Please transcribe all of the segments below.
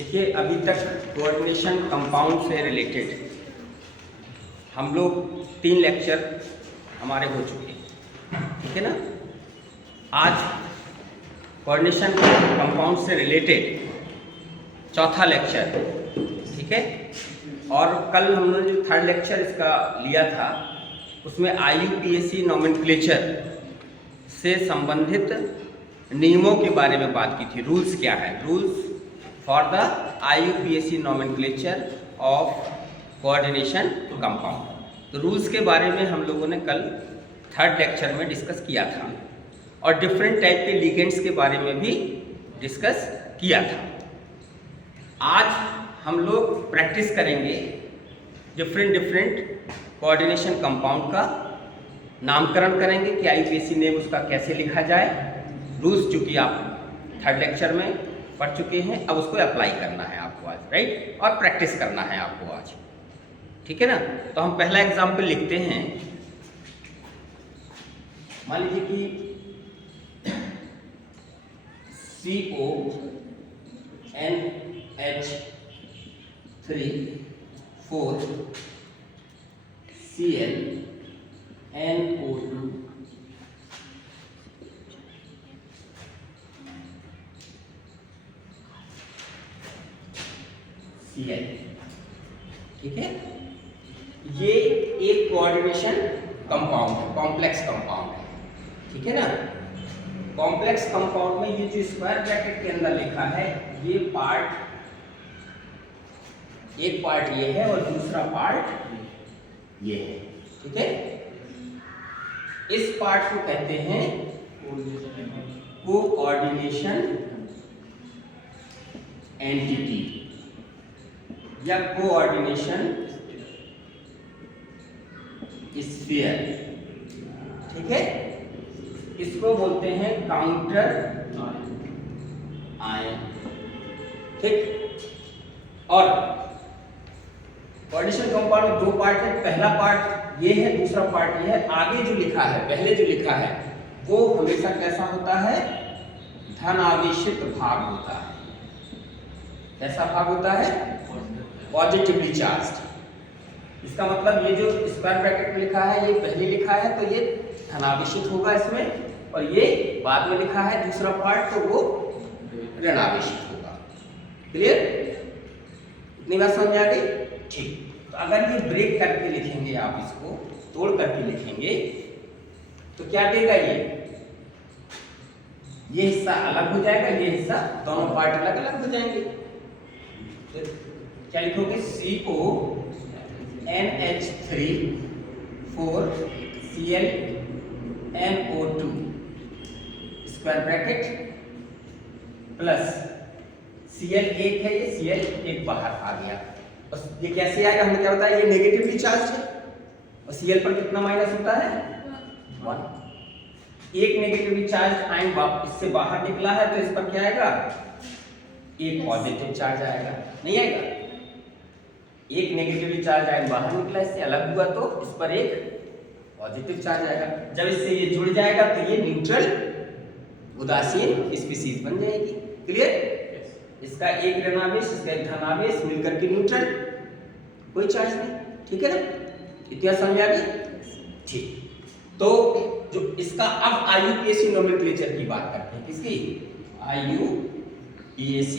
देखिए, अभी तक कोऑर्डिनेशन कंपाउंड से रिलेटेड हम लोग 3 लेक्चर हमारे हो चुके हैं, ठीक है ना। आज कोऑर्डिनेशन कंपाउंड से रिलेटेड चौथा लेक्चर, ठीक है। और कल हमने जो थर्ड लेक्चर इसका लिया था उसमें IUPAC नोमेनक्लेचर से संबंधित नियमों के बारे में बात की थी। रूल्स क्या है, rules for the IUPAC nomenclature of coordination compound. तो रूल्स के बारे में हम लोगों ने कल थर्ड लेक्चर में डिस्कस किया था और डिफरेंट टाइप के लिगेंड्स के बारे में भी डिस्कस किया था। आज हम लोग प्रैक्टिस करेंगे डिफरेंट कोऑर्डिनेशन कंपाउंड का नामकरण करेंगे कि IUPAC नेम उसका कैसे लिखा जाए। रूल्स चूँकि आप थर्ड लेक्चर में पढ़ चुके हैं, अब उसको अप्लाई करना है आपको आज, राइट, और प्रैक्टिस करना है आपको आज, ठीक है ना। तो हम पहला एग्जाम्पल लिखते हैं। मान लीजिए कि CONH3 4ClNO2 Cl, ठीक है। ये एक कोऑर्डिनेशन कंपाउंड है, कॉम्प्लेक्स कंपाउंड है, ठीक है ना। कॉम्प्लेक्स कंपाउंड में ये जो स्क्वायर ब्रैकेट के अंदर लिखा है, ये पार्ट, एक पार्ट ये है और दूसरा पार्ट ये है, ठीक है। इस पार्ट को कहते हैं कोऑर्डिनेशन एंटिटी या कोऑर्डिनेशन स्फीयर, ठीक है। इसको बोलते हैं काउंटर आयन, ठीक। और कोऑर्डिनेशन कंपाउंड में 2 पार्ट है, पहला पार्ट ये है, दूसरा पार्ट ये है। आगे जो लिखा है, पहले जो लिखा है वो हमेशा कैसा होता है, धनावेशित भाग होता है। कैसा भाग होता है, पॉजिटिवली चार्ज्ड। इसका मतलब ये जो स्क्वायर ब्रैकेट में लिखा है, ये पहले लिखा है तो ये धनावेशित होगा इसमें, और ये बाद में लिखा है दूसरा पार्ट तो वो ऋणावेशित होगा। क्लियर, इतनी बात समझ आ गई, ठीक। तो अगर ये ब्रेक करके लिखेंगे, आप इसको तोड़ करके लिखेंगे तो क्या देगा, ये हिस्सा अलग हो जाएगा, ये हिस्सा, दोनों पार्ट अलग अलग हो जाएंगे। तो क्या लिखोगे, CONH3 4ClNO2 square bracket plus Cl एक है, ये Cl एक बाहर आ गया। बस ये कैसे आएगा, हमने क्या बताया, ये नेगेटिवली चार्ज है और Cl पर कितना माइनस होता है, 1। एक नेगेटिवली चार्ज आयन इससे बाहर निकला है तो इस पर क्या आएगा, एक पॉजिटिव चार्ज आएगा, नहीं आएगा। एक नेगेटिवली चार्ज आयन बाहर निकला, इससे अलग हुआ तो इस पर एक पॉजिटिव चार्ज आएगा। जब इससे ये जुड़ जाएगा तो ये न्यूट्रल उदासीन स्पीशीज बन जाएगी। क्लियर, इसका एक ऋणावेश, इसका एक धनावेश मिलकर के न्यूट्रल, कोई चार्ज नहीं, ठीक है ना। इतना समझ आ गई, ठीक। तो जो इसका अब IUPAC नोमेनक्लेचर की बात करते हैं, किसकी, IUPAC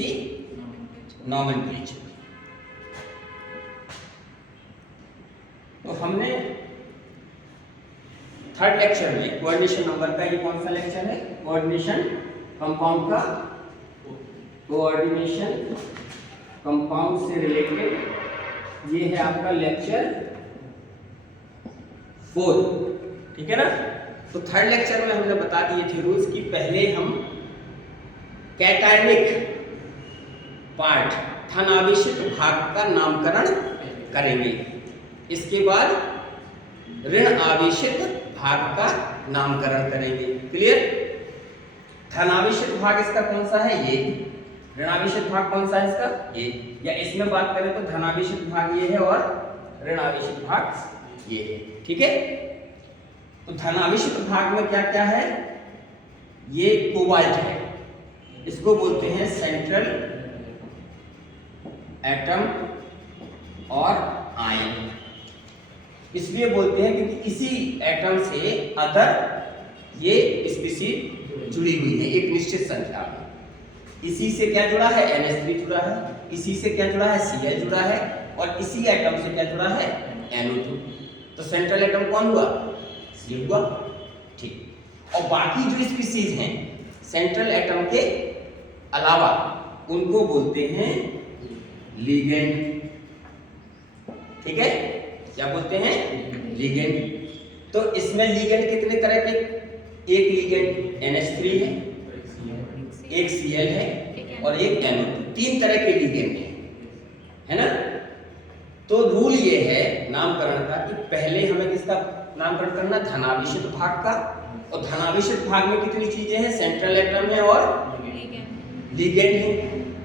नोमेनक्लेचर। तो हमने थर्ड लेक्चर में कोऑर्डिनेशन नंबर का, ये कौन सा लेक्चर है, कोऑर्डिनेशन कंपाउंड का, कोऑर्डिनेशन कंपाउंड से रिलेटेड, ये है आपका लेक्चर 4, ठीक है ना। तो थर्ड लेक्चर में हमने बता दिए थे रूल्स कि पहले हम कैटायनिक पार्ट, धनावेशित भाग का नामकरण करेंगे, इसके बाद ऋण आवेशित भाग का नामकरण करेंगे। क्लियर, धनावेशित भाग इसका कौन सा है, ये। ऋणावेशित भाग कौन सा है इसका, ये। या इसमें बात करें तो धनावेशित भाग ये है और ऋणावेशित भाग ये है, ठीक है। तो धनावेशित भाग में क्या क्या है, ये कोबाल्ट है, इसको बोलते हैं सेंट्रल एटम और आयन। इसलिए बोलते हैं क्योंकि इसी एटम से अदर ये स्पीशीज जुड़ी हुई है एक निश्चित संख्या में। इसी से क्या जुड़ा है, NH3 जुड़ा है, इसी से क्या जुड़ा है, Cl जुड़ा है, और इसी एटम से क्या जुड़ा है, NO2। तो सेंट्रल एटम कौन हुआ, C हुआ। ठीक, और बाकी जो स्पीशीज हैं सेंट्रल एटम के अलावा उनको बोलते हैं लिगेंड। ठीक है, क्या बोलते हैं, लिगेंड। तो इसमें लिगेंड कितने तरह के, एक लिगेंड NH3 है, एक Cl है और एक NO2, 3 तरह के लिगेंड है ना। तो रूल ये है नामकरण का कि पहले हमें किसका नामकरण करना, धनावेशित भाग का। और धनावेशित भाग में कितनी चीजें हैं, सेंट्रल एटम है और लिगेंड है।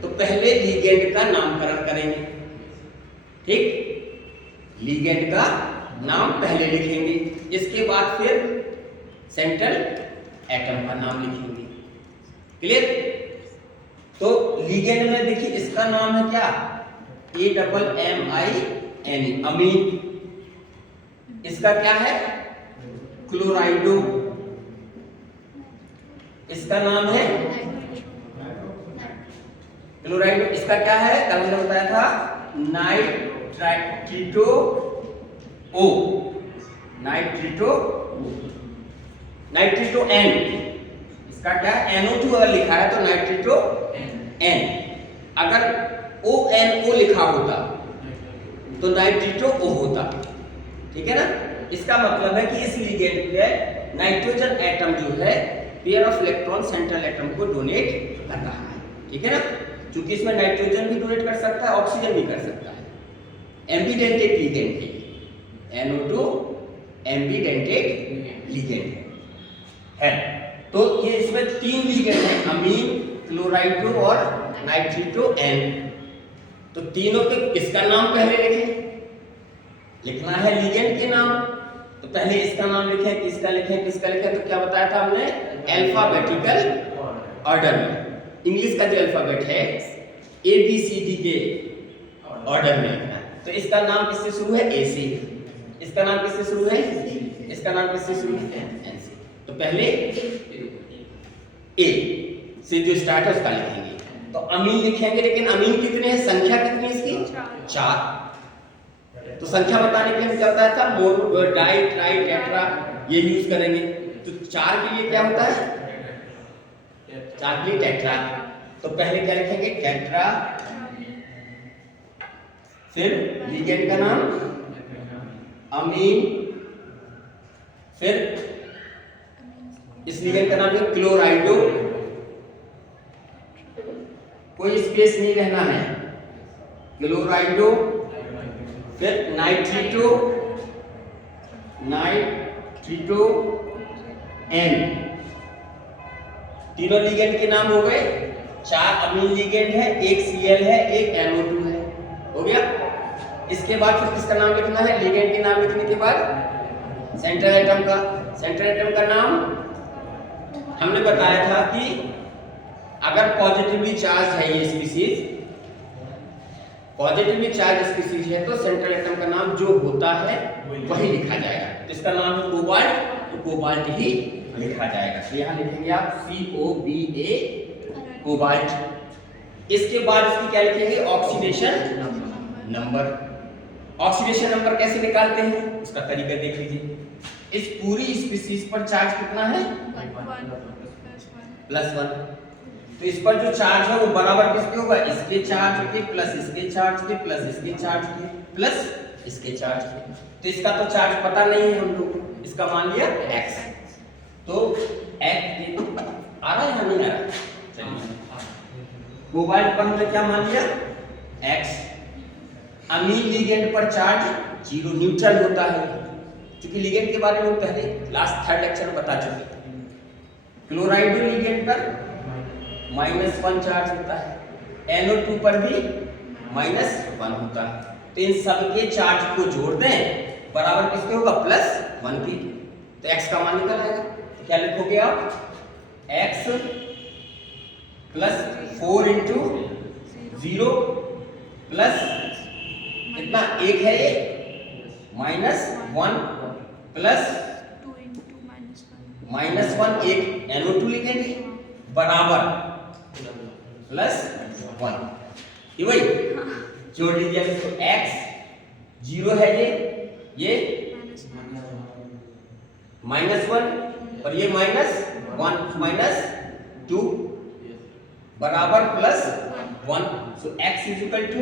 तो पहले लिगेंड का नामकरण करेंगे। ठीक, लिगेंड का नाम पहले लिखेंगे, इसके बाद फिर सेंट्रल एटम का नाम लिखेंगे। क्लियर। तो लिगेंड में देखिए इसका नाम है क्या, AMMINE, अमीन। इसका क्या है, क्लोराइडो। इसका नाम है क्लोराइडो। इसका क्या है, कल मैंने बताया था, नाइट्रिटो O, नाइट्रिटो N। इसका क्या है, NO2 अगर लिखा है तो नाइट्रिटो N। अगर ONO लिखा होता तो नाइट्रिटो O होता। ठीक है ना। इसका मतलब है कि इस लिगेंड पे नाइट्रोजन एटम जो है pair of electron central atom को डोनेट कर रहा है। ठीक है ना, क्योंकि इसमें नाइट्रोजन भी डोनेट कर सकता है, ऑक्सीजन भी कर सकता है। एम्बिडेंटेड लिगेंड है, NO2 एम्बिडेंटेड लिगेंड है। तो ये इसमें 3 लिगेंड है, अमीन, क्लोराइडो और नाइट्रिटो N। तो तीनों के किसका नाम पहले लिखें, लिखना है लिगेंड के नाम। तो पहले इसका नाम लिखें, किसका लिखें, किसका लिखें। तो क्या बताया था हमने, अल्फाबेटिकल ऑर्डर में। इंग्लिश का जो अल्फाबेट है ABCD के ऑर्डर में लिखना है। तो इसका नाम किससे शुरू है, A से। इसका नाम किससे शुरू है, इसका नाम किससे शुरू है, N से। तो पहले A से जो स्टार्ट है उसका लिखेंगे। तो अमीन लिखेंगे, लेकिन अमीन कितने हैं, संख्या कितनी है इसकी, 4। तो संख्या बताने के लिए क्या बताया था, मोनो, डाई, ट्राई, टेट्रा ये यूज करेंगे। तो 4 के लिए क्या होता है, 4 के लिए टेट्रा। तो पहले क्या लिखेंगे, टेट्रा, फिर लिगेंड का नाम अमीन, फिर इस लिगेंड का नाम है क्लोराइडो, कोई स्पेस नहीं रहना है, क्लोराइडो, फिर नाइट्रिटो N। तीनों लिगेंड के नाम हो गए। 4 अमीन लिगेंड है, एक Cl है, एक NO2 है, हो गया। इसके बाद फिर किसका नाम लिखना है, लिगेंड के नाम लिखने के बाद सेंट्रल एटम का। सेंट्रल एटम का नाम हमने बताया था कि अगर पॉजिटिवली चार्ज है ये स्पीशीज, पॉजिटिवली चार्ज स्पीशीज है तो सेंट्रल एटम का नाम जो होता है वही लिखा जाएगा। जिसका नाम है कोबाल्ट, तो कोबाल्ट ही लिखा जाएगा। तो यहाँ लिखेंगे आप COBA, कोबाल्ट। इसके बाद इसकी क्या लिखेंगे, ऑक्सीडेशन नंबर। ऑक्सीडेशन नंबर कैसे निकालते हैं, उसका तरीका देख लीजिए। इस पूरी स्पीशीज पर चार्ज कितना है, +1। तो इस पर जो चार्ज है वो बराबर किसके होगा, इसके चार्ज के प्लस इसके चार्ज के प्लस इसके चार्ज के प्लस इसके चार्ज के। तो इसका तो चार्ज पता नहीं है हम लोग, इसका मान लिया x। तो x आ रहा है या नहीं आ रहा, कोबाल्ट पर हमने क्या मान लिया, x। अमीन लिगेंड पर चार्ज 0 न्यूट्रल होता है, क्योंकि लिगेंड के बारे में पहले लास्ट 3rd लेक्चर में बता चुके। क्लोराइडो लिगेंड पर -1 चार्ज होता है, NO2 पर भी -1 होता है। तो इन सबके चार्ज को जोड़ दें, बराबर किसके होगा, +1 के। तो x का मान निकल आएगा। तो क्या लिखोगे आप, x +4 × 0 प्लस कितना, एक है ये, -1 प्लस -1 एक NO2 लिखेंगे बराबर +1, ये वही जोड़ लीजिए इसको। x 0 है ये -1 और ये -1 -2 बराबर +1। So x is equal to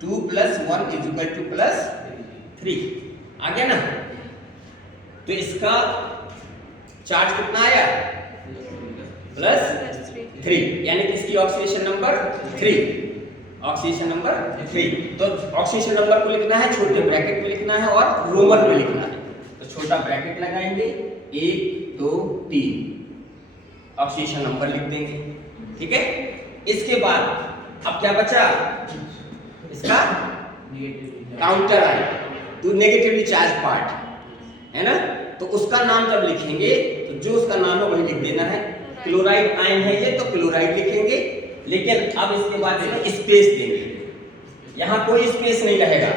2 + 1 is equal to +3। आ गया ना? तो इसका चार्ज कितना आया, +3, यानी कि इसकी ऑक्सीडेशन नंबर 3, ऑक्सीडेशन नंबर 3। तो ऑक्सीडेशन नंबर को लिखना है, छोटे ब्रैकेट में लिखना है और रोमन में लिखना है। तो छोटा ब्रैकेट लगाएंगे, 1 2 3, ऑक्सीडेशन नंबर लिख देंगे, ठीक है। इसके बाद अब क्या बचा, इसका काउंटर आया, तो नेगेटिवली चार्ज पार्ट है ना, तो उसका नाम जब लिखेंगे तो जो उसका नाम है वही लिख देना है। क्लोराइड आयन है ये, तो क्लोराइड लिखेंगे, लेकिन अब इसके बाद स्पेस देंगे, यहाँ कोई स्पेस नहीं रहेगा,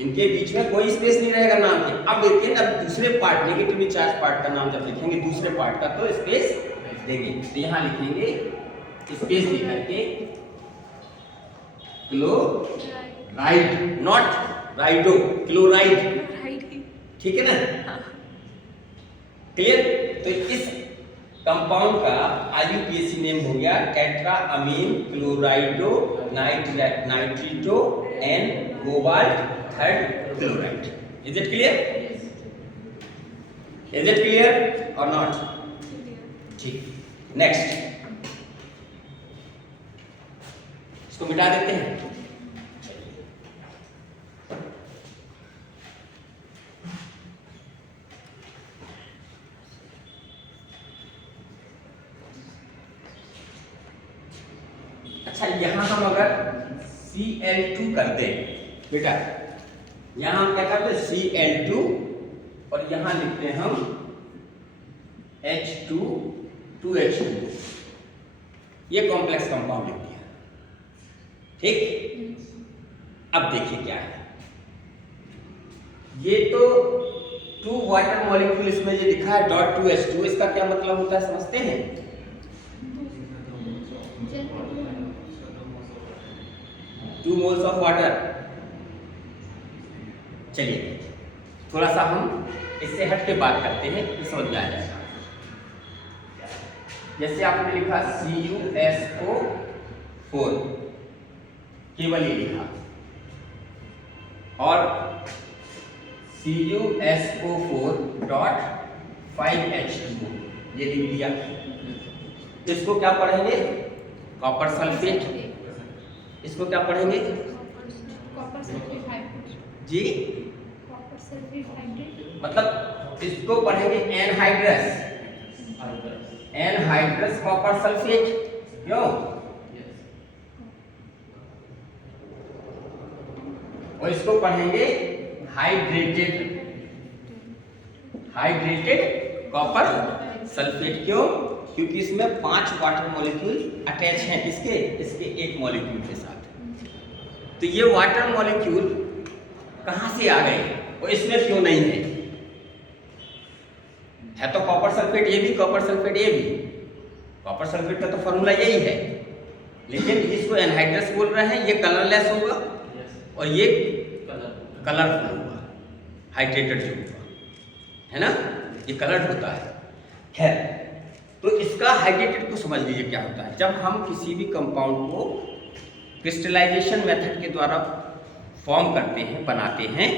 इनके बीच में कोई स्पेस नहीं रहेगा नाम के। अब देखिए, अब दूसरे पार्ट नेगेटिवली चार्ज पार्ट का नाम जब लिखेंगे दूसरे पार्ट का, तो स्पेस देंगे। तो यहाँ लिखेंगे स्पेस दे करके क्लोराइड, नॉट राइडो, क्लोराइड, ठीक है ना, क्लियर। तो इस कंपाउंड का IUPAC नेम हो गया tetra ammine chlorido nitrito and cobalt third chloride. Is it clear? Is it clear और नॉट? ठीक, नेक्स्ट इसको मिटा देते हैं। अच्छा, यहां हम अगर Cl2 करते बेटा, यहां हम क्या करते Cl2 और यहां लिखते हैं हम H2 2H2, ये कॉम्प्लेक्स कंपाउंड लिख दिया, ठीक। अब देखिए क्या है, ये तो 2 वाटर मॉलिक्यूल इसमें जो लिखा है .2H2, इसका क्या मतलब होता है समझते हैं? 2 मोल्स ऑफ वाटर। चलिए थोड़ा सा हम इससे हट के बात करते हैं, ये समझ में आ जाएगा। जैसे आपने लिखा CuSO4, केवल ये लिखा, और CuSO4.5H2 ये लिख दिया। इसको क्या पढ़ेंगे? Copper sulphate. इसको क्या पढ़ेंगे जी? मतलब इसको पढ़ेंगे एनहाइड्रस कॉपर सल्फेट, क्यों? और इसको पढ़ेंगे हाइड्रेटेड कॉपर सल्फेट, क्यों? क्योंकि इसमें 5 वाटर मॉलिक्यूल अटैच हैं, इसके एक मॉलिक्यूल के साथ। तो ये वाटर मॉलिक्यूल कहां से आ गए और इसमें क्यों नहीं है तो कॉपर सल्फेट ये भी, कॉपर सल्फेट ये भी, कॉपर सल्फेट का तो फॉर्मूला यही है, लेकिन इसको एनहाइड्रस बोल रहे हैं, ये कलरलेस होगा और ये कलरफुल होगा, हाइड्रेटेड जो होगा, है ना, ये कलर्ड होता है। खैर, तो इसका हाइड्रेटेड को समझ लीजिए क्या होता है। जब हम किसी भी कंपाउंड को क्रिस्टलाइजेशन मेथड के द्वारा फॉर्म करते हैं, बनाते हैं,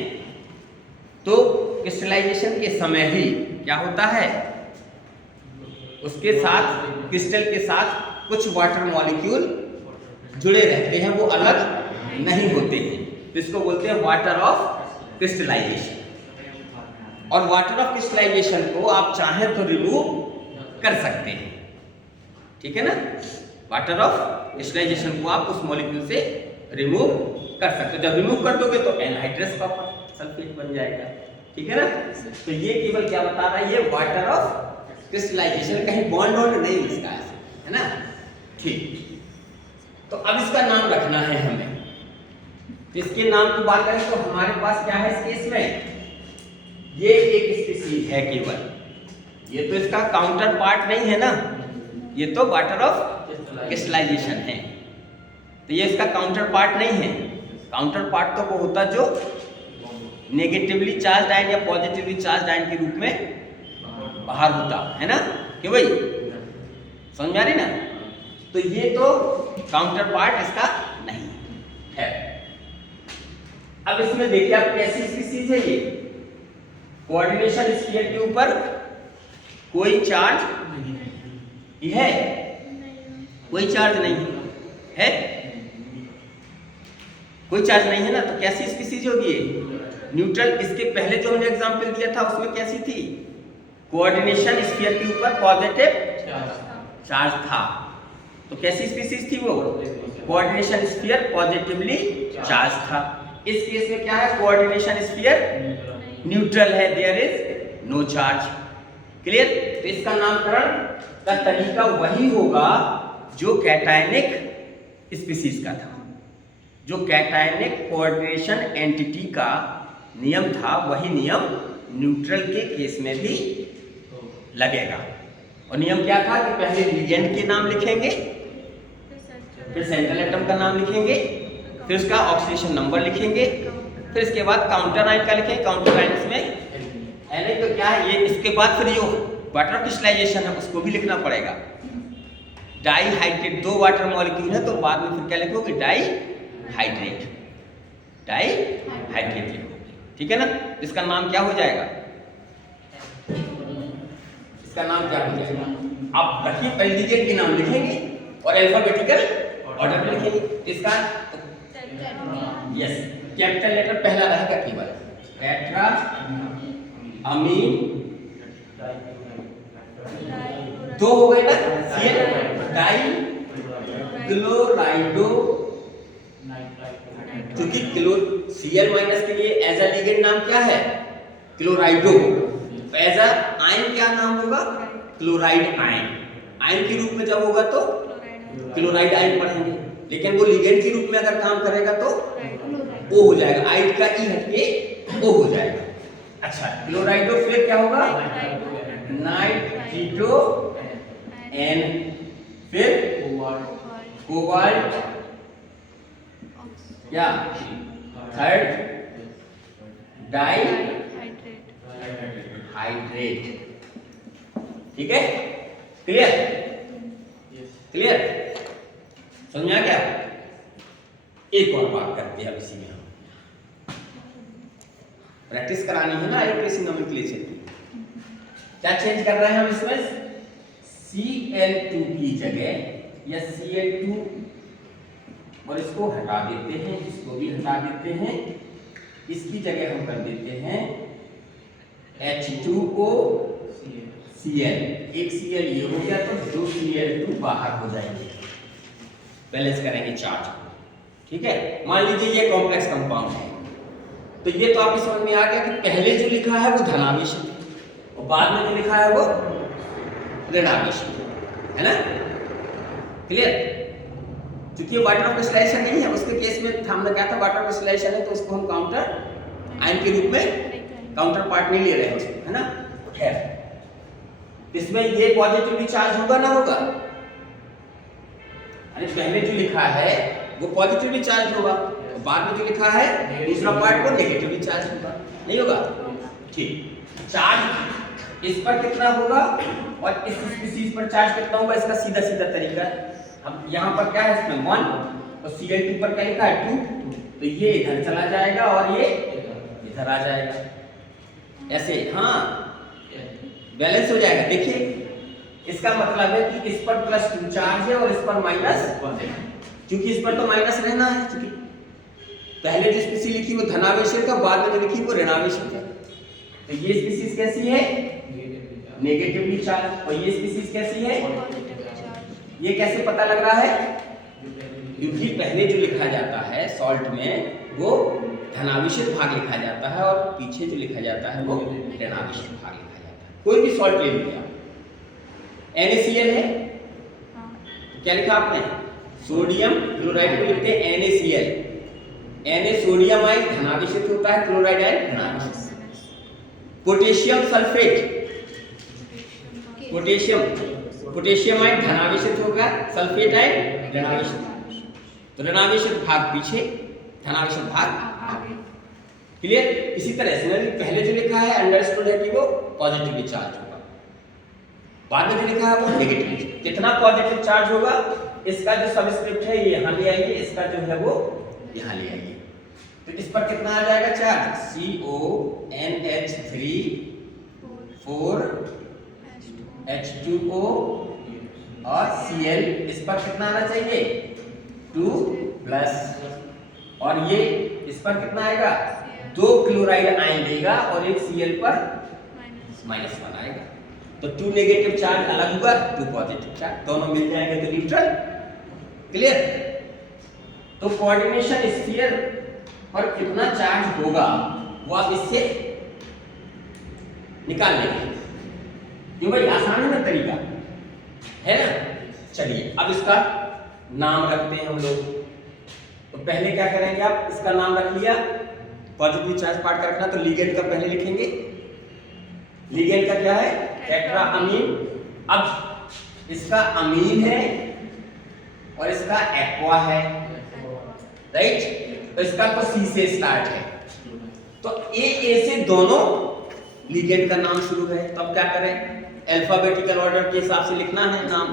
तो क्रिस्टलाइजेशन के समय ही क्या होता है, उसके साथ क्रिस्टल के साथ कुछ वाटर मॉलिक्यूल जुड़े रहते हैं, वो अलग नहीं होते हैं, तो इसको बोलते हैं वाटर ऑफ क्रिस्टलाइजेशन। और वाटर ऑफ क्रिस्टलाइजेशन को आप चाहें तो रिमूव कर सकते हैं, ठीक है ना। वाटर ऑफ क्रिस्टलाइजेशन को आप उस मॉलिक्यूल से रिमूव कर सकते हो। जब रिमूव कर दोगे तो एनहाइड्रस कॉपर सल्फेट बन जाएगा, ठीक है ना। तो ये केवल क्या बता रहा है, ये वाटर ऑफ क्रिस्टलाइजेशन, कहीं बॉन्ड वॉन्ड नहीं इसका, है ना। ठीक, तो अब इसका नाम रखना है हमें। तो इसके नाम की बात करें तो हमारे पास क्या है इस केस में, ये एक स्पीसीज है केवल, ये तो इसका काउंटर पार्ट नहीं है ना, ये तो वाटर ऑफ क्रिस्टलाइजेशन है, तो ये इसका काउंटर पार्ट नहीं है। काउंटर पार्ट तो वो होता जो नेगेटिवली चार्ज आयन या पॉजिटिवली चार्ज आयन के रूप में बाहर होता है ना, कि भाई समझ में आ रही ना। तो ये तो काउंटर पार्ट इसका नहीं है। अब इसमें देखिए आप कैसी स्पीसीज है ये, कोऑर्डिनेशन स्फीयर के ऊपर कोई चार्ज है, कोई चार्ज नहीं है, कोई चार्ज नहीं है ना, तो कैसी स्पीसीज होगी ये, न्यूट्रल। इसके पहले जो हमने एग्जांपल दिया था उसमें कैसी थी, कोऑर्डिनेशन स्फीयर के ऊपर पॉजिटिव चार्ज था, तो कैसी स्पीसीज थी वो, कोऑर्डिनेशन स्फीयर पॉजिटिवली चार्ज था। इस केस में क्या है, कोऑर्डिनेशन स्फीयर न्यूट्रल है, there is no charge. Clear. तो इसका नामकरण का तरीका वही होगा जो कैटायनिक स्पीसीज का था, जो कैटायनिक कोऑर्डिनेशन एंटिटी का नियम था, वही नियम न्यूट्रल के केस में भी लगेगा। और नियम क्या था कि पहले लिगेंड के नाम लिखेंगे, फिर सेंट्रल एटम का नाम लिखेंगे, फिर उसका ऑक्सीडेशन नंबर लिखेंगे, फिर इसके बाद काउंटर आयन का लिखेंगे, काउंटर आयन में नहीं तो क्या है ये, इसके बाद फिर जो वाटर क्रिस्टलाइजेशन है उसको भी लिखना पड़ेगा। डाई हाइड्रेट, 2 वाटर मॉलिक्यूल है तो बाद में फिर क्या लिखोगे, डाई हाइड्रेट, डाई हाइड्रेट लिखोगे, ठीक है ना। इसका नाम क्या हो जाएगा, इसका नाम क्या हो जाएगा, आप रखिए पहले लिगेंड के नाम लिखेंगे और अल्फाबेटिकल ऑर्डर में लिखेंगे। इसका यस कैपिटल लेटर पहला रहेगा केवल, टेट्रा अमीन, 2 हो गए ना, डाई क्लोराइडो, क्योंकि Cl माइनस के लिए एज अ लिगेंड नाम क्या है, क्लोराइडो, तो एज अ आयन क्या नाम होगा, क्लोराइड आयन। आयन के रूप में जब होगा तो क्लोराइड आयन पढ़ेंगे, लेकिन वो लिगेंड के रूप में अगर काम करेगा तो O हो जाएगा, आइड का ई हटके O हो जाएगा। अच्छा, क्लोराइडो फिर क्या होगा, नाइट्रिटो एन, फिर कोबाल्ट, क्या थर्ड डाई हाइड्रेट, ठीक है। क्लियर, क्लियर, समझ में आ गया। एक और बात करते हैं अब इसी में, हम प्रैक्टिस करानी है ना इलेक्ट्रिसिटी नोमेनक्लेचर की। क्या चेंज कर रहे हैं हम इसमें, Cl2 की जगह या Cl2 और इसको हटा देते हैं, इसको भी हटा देते हैं, इसकी जगह हम कर देते हैं H2O Cl, एक Cl ये हो गया तो 2 Cl2 बाहर हो जाएंगे, बैलेंस करेंगे चार्ज, ठीक है। मान लीजिए ये कॉम्प्लेक्स कंपाउंड है, तो ये तो आपको समझ में आ गया कि पहले जो लिखा है वो धनावेश है और बाद में जो लिखा है वो ऋणावेश है ना। क्लियर। क्योंकि वाटर ऑफ क्रिस्टलाइजेशन नहीं है, उसके केस में हमने कहा था वाटर ऑफ क्रिस्टलाइजेशन है तो उसको हम काउंटर आयन के रूप में काउंटर पार्ट में ले रहे हैं उसको, है ना। खैर इसमें ये पॉजिटिवली चार्ज होगा ना होगा, अरे पहले जो लिखा है वो पॉजिटिवली चार्ज होगा, बाद में जो लिखा है दूसरा पार्ट वो नेगेटिवली चार्ज होगा, नहीं होगा। ठीक, चार्ज इस पर कितना होगा और इस स्पीसीज पर चार्ज कितना होगा, इसका सीधा सीधा तरीका है। अब यहाँ पर क्या है, इसमें 1 और Cl2 पर क्या लिखा है 2, तो ये इधर चला जाएगा और ये इधर आ जाएगा, ऐसे हाँ बैलेंस हो जाएगा। देखिए इसका मतलब है कि इस पर +2 चार्ज है और इस पर -1 है, क्योंकि इस पर तो माइनस रहना है, क्योंकि पहले जो स्पीसीज लिखी वो धनावेश का, बाद में जो लिखी वो ऋणावेश का। तो ये स्पीसीज कैसी है, नेगेटिवली चार्ज, और ये स्पीसीज कैसी है, ये कैसे पता लग रहा है, क्योंकि पहले जो लिखा जाता है सॉल्ट में वो धनावेशित भाग लिखा जाता है और पीछे जो लिखा जाता है वो ऋणावेशित भाग लिखा जाता है। कोई भी सॉल्ट ले लीजिए, NaCl है, क्या लिखा आपने सोडियम क्लोराइड को लिखते हैं NaCl। Na सोडियम आयन धनावेशित होता है, क्लोराइड आयन ऋणावेशित। पोटेशियम सल्फेट, पोटेशियम आयन धनावेशित होगा, सल्फेट आयन ऋणावेशित। तो ऋणावेशित भाग पीछे, धनावेशित भाग आगे। क्लियर? इसी तरह से पहले जो लिखा है अंडरस्टूड है कि वो पॉजिटिवली चार्ज होगा, बाद में जो लिखा है वो नेगेटिव। कितना पॉजिटिव चार्ज होगा, इसका जो सबस्क्रिप्ट है ये यहाँ ले आइए, इसका जो है वो यहाँ ले आइए। तो इस पर कितना आ जाएगा चार्ज, CONH3 4 H2O और Cl। इस पर कितना आना चाहिए, 2+। और ये इस पर कितना आएगा, 2 क्लोराइड आयन देगा और एक Cl पर -1 आएगा। तो 2 नेगेटिव चार्ज अलग हुआ, 2 पॉजिटिव चार्ज, दोनों मिल जाएंगे तो न्यूट्रल। क्लियर? तो कोऑर्डिनेशन स्फीयर पर कितना चार्ज होगा वो आप इससे निकाल लेंगे। क्यों भाई, आसान है ना तरीका, है ना। चलिए अब इसका नाम रखते हैं हम लोग। तो पहले क्या करेंगे, आप इसका नाम रख लिया, पॉजिटिव चार्ज पार्ट का रखना, तो लिगेंड का पहले लिखेंगे। लिगेंड का क्या है, टेट्रा अमीन। अब इसका अमीन है और इसका एक्वा है, राइट। तो इसका तो C से स्टार्ट है, तो A से दोनों लिगेंड का नाम शुरू है। तो अब क्या करें, अल्फाबेटिकल ऑर्डर के हिसाब से लिखना है नाम,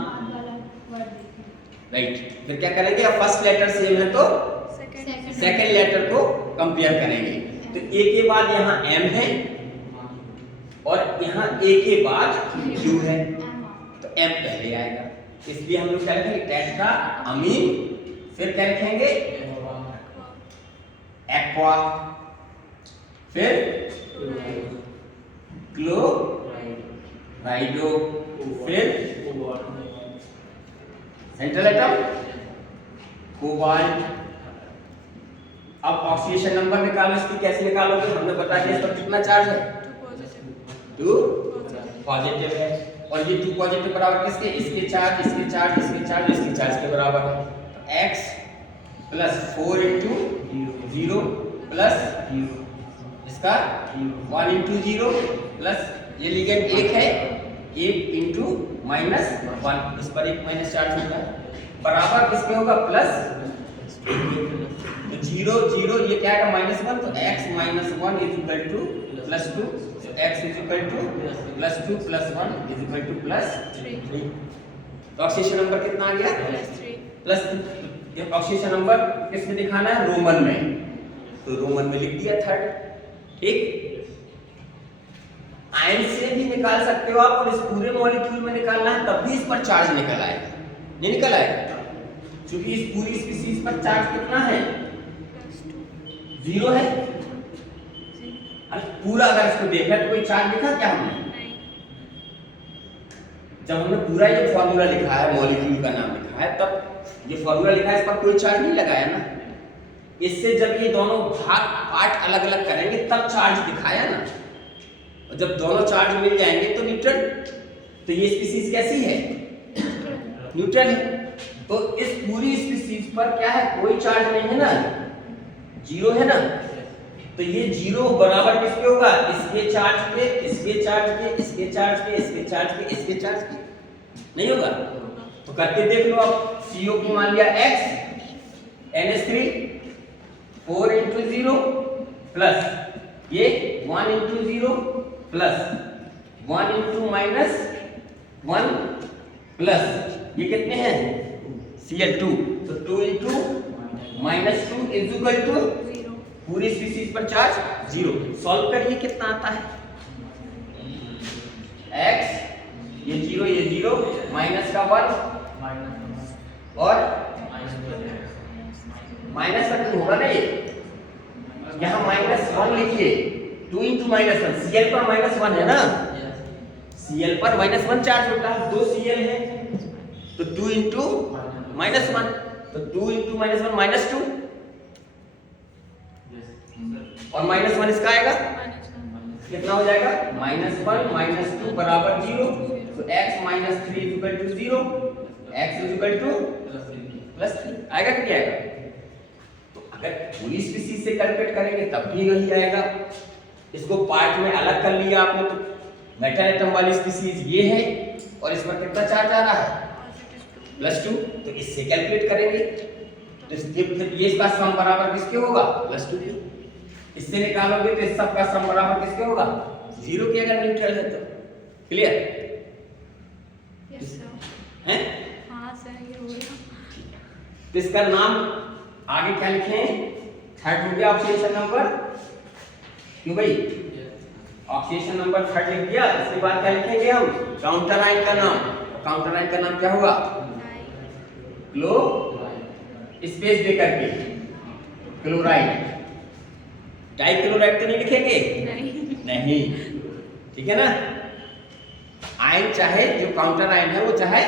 राइट। फिर क्या करेंगे, अब फर्स्ट लेटर सेम है तो सेकंड लेटर को कंपेयर करेंगे। तो A के बाद यहाँ M है और यहाँ A के बाद Q है, तो M पहले आएगा, इसलिए हम लोग क्या लिखेंगे, टेट्रा अमीन। फिर क्या लिखेंगे, एक्वा, फिर क्लोराइडो, फिर सेंट्रल एटम कोबाल्ट। अब ऑक्सीडेशन नंबर निकालो, इसकी कैसे निकालोगे, हमने बता दिया इस पर कितना चार्ज है, 2 पॉजिटिव है। और ये 2 पॉजिटिव बराबर किसके, इसके चार्ज, इसके चार्ज, इसके चार्ज, इसके चार्ज के बराबर है। तो x + 4 × 0 प्लस इसका 1 × 0 प्लस ये लिगेंड 1 है, 1 × -1, इस पर 1 माइनस चार्ज होगा, बराबर किसके होगा, प्लस। तो 0 0 ये क्या है, -1, तो x - 1 = +2, तो x = +2 + 1 = +3। तो ऑक्सीडेशन नंबर कितना आ गया, +3। ये ऑक्सीडेशन नंबर किसमें दिखाना है, रोमन में, तो रोमन में लिख दिया 3rd। ठीक, आयन से भी निकाल सकते हो आप, और इस पूरे मॉलिक्यूल में निकालना है तब भी इस पर चार्ज निकल आएगा, नहीं निकल आएगा, क्योंकि इस पूरी स्पीशीज पर चार्ज कितना है, 0 है। अब पूरा अगर इसको देखा तो कोई चार्ज लिखा क्या हमने, जब हमने पूरा ये फॉर्मूला लिखा है, मॉलिक्यूल का नाम लिखा है, तब ये फॉर्मूला लिखा है, इस पर कोई चार्ज नहीं लगाया ना। इससे जब ये दोनों भाग पार्ट अलग अलग करेंगे तब चार्ज दिखाया ना, और जब दोनों चार्ज मिल जाएंगे तो न्यूट्रल। तो ये स्पीशीज कैसी है, न्यूट्रल है। तो इस पूरी स्पीशीज पर क्या है, कोई चार्ज नहीं है ना, 0 है ना। तो ये 0 बराबर किसके होगा, इसके चार्ज के, इसके चार्ज के, इसके चार्ज के, इसके चार्ज के, इसके चार्ज के, नहीं होगा। तो करके देख लो आप, CO की मान लिया x, NH3 4 × 0 प्लस ये 1 × 0 प्लस 1 × -1 प्लस ये कितने हैं, Cl2, तो 2 × -2 = 0। पूरी स्पीशीज पर चार्ज 0। सॉल्व करिए कितना आता है, x ये 0 ये 0 माइनस का 1 और माइनस का 2 होगा ना, ये यहाँ -1 लिखिए, 2 × -1, Cl पर -1 है ना, Cl पर -1 चार्ज होता है, 2 Cl है तो 2 × -1, तो 2 × -1 -2, और -1 इसका आएगा कितना हो जाएगा, -1 - 2 = 0। तो x - 3 = 0, x = +3 आएगा कि नहीं आएगा? तो अगर पूरी स्पीसीज से कैलकुलेट करेंगे तब भी वही आएगा। इसको पार्ट में अलग कर लिया आपने, तो मेटल एटम वाली स्पीसीज ये है और इस पर कितना चार्ज आ रहा है? +2। तो इससे कैलकुलेट करेंगे तो फिर ये इसका सम बराबर किसके होगा? +2 के। इससे निकालोगे तो इस सब का सम बराबर किसके होगा? 0 के, अगर न्यूट्रल है तो। क्लियर? Yes sir. हैं? हाँ सर, ये हो गया। तो इसका नाम आगे क्या लिखें? थर्ड हो गया ऑक्सीडेशन नंबर, क्यों भाई? ऑक्सीडेशन नंबर 3 लिख दिया। इसके बाद क्या लिखेंगे हम? काउंटर आयन का नाम। काउंटर आयन का नाम क्या होगा? क्लो स्पेस दे करके क्लोराइड। डाइक्लोराइड तो नहीं लिखेंगे? नहीं। ठीक है ना? आयन चाहे जो काउंटर आयन है वो चाहे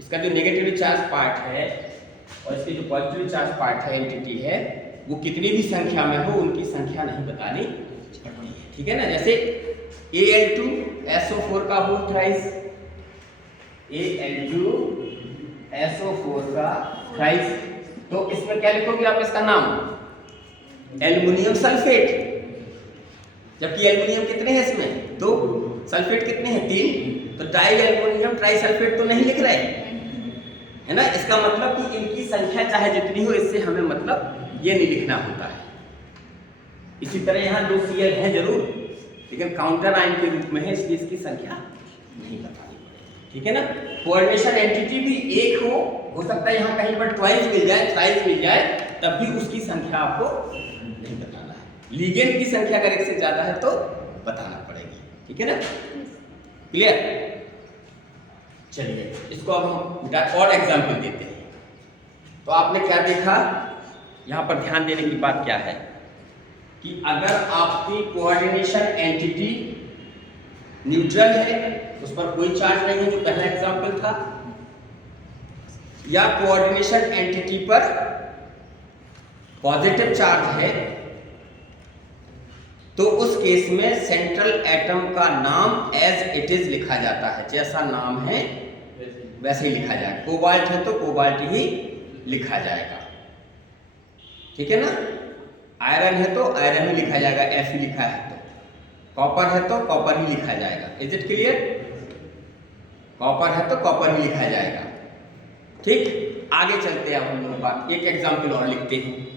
इसका जो नेगेटिवली चार्ज पार्ट है और इसकी जो पॉजिटिवली चार्ज पार्ट है, एंटिटी है, वो कितनी भी संख्या में हो उनकी संख्या नहीं बतानी पड़ती है। ठीक है ना? जैसे Al2SO4 का होल थ्राइस, Al2SO4 का थ्राइस, तो इसमें क्या लिखोगे आप? इसका नाम एल्युमिनियम सल्फेट। जबकि एल्युमिनियम कितने हैं इसमें? 2। सल्फेट कितने हैं? 3। तो डाई एल्युमिनियम ट्राई सल्फेट तो नहीं लिख रहे, है ना? इसका मतलब कि इनकी संख्या चाहे जितनी हो, इससे हमें मतलब ये नहीं लिखना होता है। इसी तरह यहाँ 2 Cl है जरूर, लेकिन काउंटर आयन के रूप में है, इसलिए इसकी संख्या नहीं बतानी पड़ेगी। ठीक है ना? कोऑर्डिनेशन एंटिटी भी एक हो सकता है यहाँ कहीं पर ट्वाइस मिल जाए, थ्राइस मिल जाए, तब भी उसकी संख्या आपको नहीं बताना है। लिगेंड की संख्या अगर एक से ज्यादा है तो बताना पड़ेगी। ठीक है ना? क्लियर? चलिए इसको अब हम और एग्जाम्पल देते हैं। तो आपने क्या देखा? यहाँ पर ध्यान देने की बात क्या है कि अगर आपकी कोऑर्डिनेशन एंटिटी न्यूट्रल है, उस पर कोई चार्ज नहीं है, जो पहला एग्जाम्पल था, या कोऑर्डिनेशन एंटिटी पर पॉजिटिव चार्ज है, तो उस केस में सेंट्रल एटम का नाम एज इट इज लिखा जाता है। जैसा नाम है वैसे ही लिखा जाएगा। कोबाल्ट है तो कोबाल्ट ही लिखा जाएगा। ठीक है ना? आयरन है तो आयरन ही लिखा जाएगा, Fe लिखा है तो। कॉपर है तो कॉपर ही लिखा जाएगा। Is it clear? कॉपर है तो कॉपर ही लिखा जाएगा। ठीक, आगे चलते हैं। अब हम लोग बात एक एग्जाम्पल और लिखते हैं।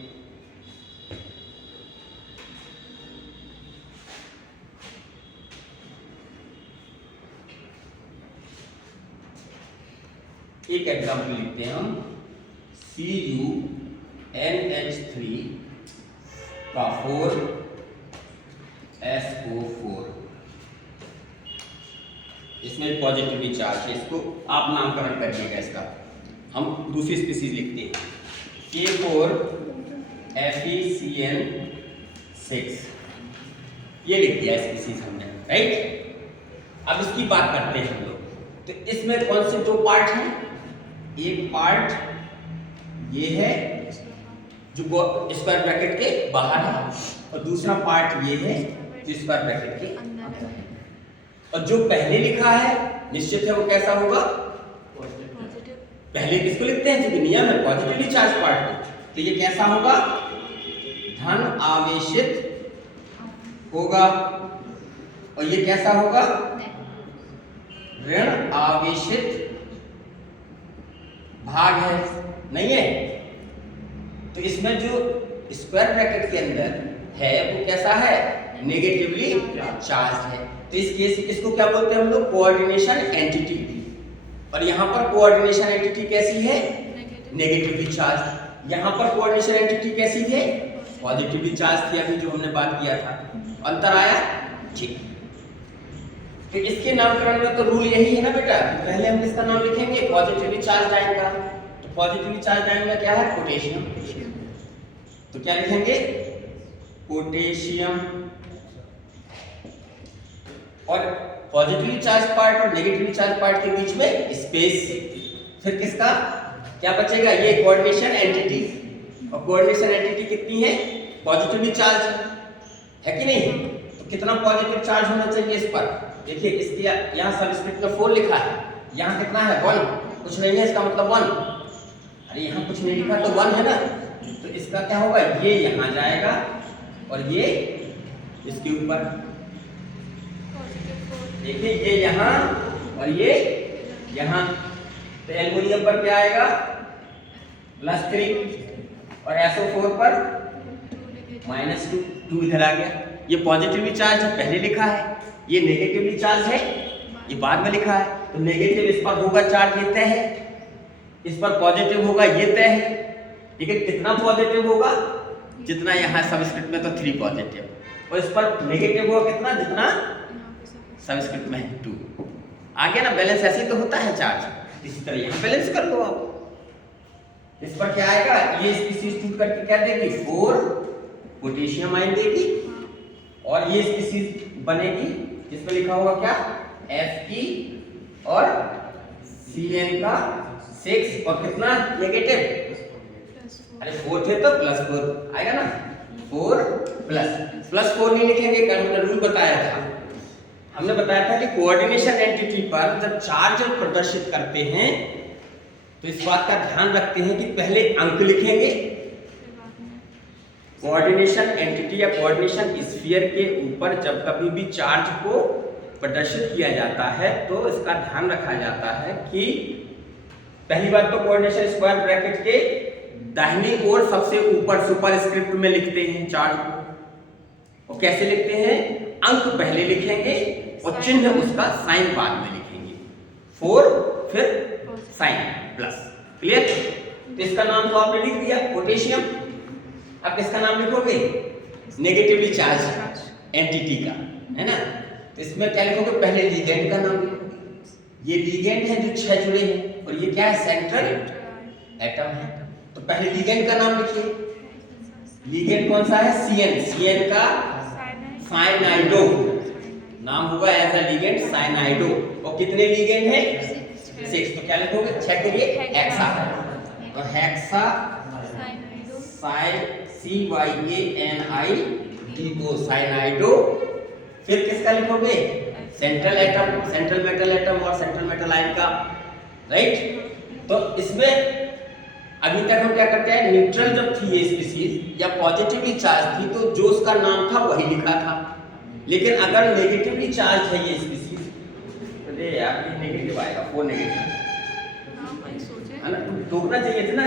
एक एग्जाम्पल लिखते हैं हम, CuNH3 का 4SO4। इसमें पॉजिटिवली चार्ज है, इसको आप नामकरण करिएगा इसका। हम दूसरी स्पीसीज लिखते हैं, K4FeCN6। ये लिख दिया स्पीसीज हमने, राइट? अब इसकी बात करते हैं हम लोग। तो इसमें कौन से 2 पार्ट हैं? एक पार्ट ये है जो स्क्वायर ब्रैकेट के बाहर है, और दूसरा पार्ट ये है जो स्क्वायर ब्रैकेट के अंदर है। और जो पहले लिखा है निश्चित है वो कैसा होगा? पॉजिटिव। पहले किसको लिखते हैं? जो नियम है पॉजिटिवली चार्ज पार्ट को। तो ये कैसा होगा? धन आवेशित होगा। और ये कैसा होगा? ऋण आवेशित भाग है, नहीं है? तो इसमें जो स्क्वायर ब्रैकेट के अंदर है वो कैसा है? नेगेटिवली चार्ज है। तो इस केस इसको क्या बोलते हैं हम लोग? Coordination entity. और यहाँ पर कोऑर्डिनेशन एंटिटी कैसी है? Negatively charge. यहाँ पर कोऑर्डिनेशन एंटिटी कैसी है? पॉजिटिवली चार्ज थी, अभी जो हमने बात किया था। अंतर आया? ठीक। तो इसके नामकरण में तो रूल यही है ना बेटा, पहले हम किसका नाम लिखेंगे? पॉजिटिवली चार्ज आयन का। तो पॉजिटिवली चार्ज आयन में क्या है? पोटेशियम। तो क्या लिखेंगे? पोटेशियम। और पॉजिटिवली चार्ज पार्ट और नेगेटिवली चार्ज पार्ट के बीच में स्पेस। फिर किसका क्या बचेगा? ये कोऑर्डिनेशन एंटिटी। और कोऑर्डिनेशन एंटिटी कितनी है? पॉजिटिवली चार्ज है कि नहीं? तो कितना पॉजिटिव चार्ज होना चाहिए इस पर? देखिए इसके यहाँ सबस्क्रिप्ट में 4 लिखा है, यहाँ कितना है? 1। कुछ नहीं है, इसका मतलब 1। अरे यहाँ कुछ नहीं लिखा तो 1 है ना, तो इसका क्या होगा, ये यहाँ जाएगा और ये इसके ऊपर, देखिए ये यहाँ और ये यहाँ, तो एल्युमिनियम पर क्या आएगा +3 और SO4 पर -2, 2 इधर आ गया। ये पॉजिटिवली चार्ज है, पहले लिखा है, ये नेगेटिवली चार्ज है, ये बाद में लिखा है। तो नेगेटिव इस पर होगा चार्ज, ये तय है, इस पर पॉजिटिव होगा, ये तय है। लेकिन कितना पॉजिटिव होगा, जितना यहाँ सबस्क्रिप्ट में तो 3 पॉजिटिव, और इस पर नेगेटिव होगा कितना, जितना सबस्क्रिप्ट में है 2। आ गया ना बैलेंस, ऐसे तो होता है चार्ज। इसी तरह यहाँ बैलेंस कर लो आप। इस पर क्या आएगा, ये स्पीसीज टूट करके क्या देगी, 4 पोटेशियम आयन देगी, और ये स्पीसीज बनेगी जिसमें लिखा होगा क्या, Fe और Cn का 6 और कितना नेगेटिव, अरे 4 थे तो +4 आएगा ना, 4 +4 नहीं लिखेंगे, कल हमने रूल बताया था। हमने बताया था कि कोऑर्डिनेशन एंटिटी पर जब चार्ज प्रदर्शित करते हैं तो इस बात का ध्यान रखते हैं कि पहले अंक लिखेंगे। कोऑर्डिनेशन एंटिटी या कोऑर्डिनेशन स्फीयर के ऊपर जब कभी भी चार्ज को प्रदर्शित किया जाता है तो इसका ध्यान रखा जाता है कि पहली बात तो कोऑर्डिनेशन स्क्वायर ब्रैकेट के दाहिनी ओर सबसे ऊपर सुपरस्क्रिप्ट में लिखते हैं चार्ज को, और कैसे लिखते हैं, अंक पहले लिखेंगे और चिन्ह उसका साइन बाद में लिखेंगे, 4 फिर साइन प्लस। क्लियर? तो इसका नाम तो आपने लिख दिया पोटेशियम। अब किसका नाम लिखोगे, नेगेटिवली चार्ज एंटिटी का, है ना। तो इसमें क्या लिखोगे, पहले लिगेंड का नाम लिखोगे। ये लिगेंड है जो 6 जुड़े हैं, और ये क्या है, सेंट्रल एटम है। तो पहले लिगेंड का नाम लिखिए। लिगेंड कौन सा है, Cn का साइनाइडो नाम होगा एज अ लिगेंड, साइनाइडो। और कितने लिगेंड है, 6। तो क्या लिखोगे, 6 के लिए हेक्सा, और हेक्सा CYANIDO साइनाइडो। फिर किसका लिखोगे, central atom, central metal atom और सेंट्रल मेटल आयन का, राइट। तो इसमें अभी तक हम क्या करते हैं, न्यूट्रल जब थी ये स्पीसीज या पॉजिटिवली चार्ज थी तो जो उसका नाम था वही लिखा था। लेकिन अगर नेगेटिवली चार्ज है ये स्पीसीज, अरे यार ये नेगेटिव आएगा, 4 नेगेटिव है ना, टोकना चाहिए था ना,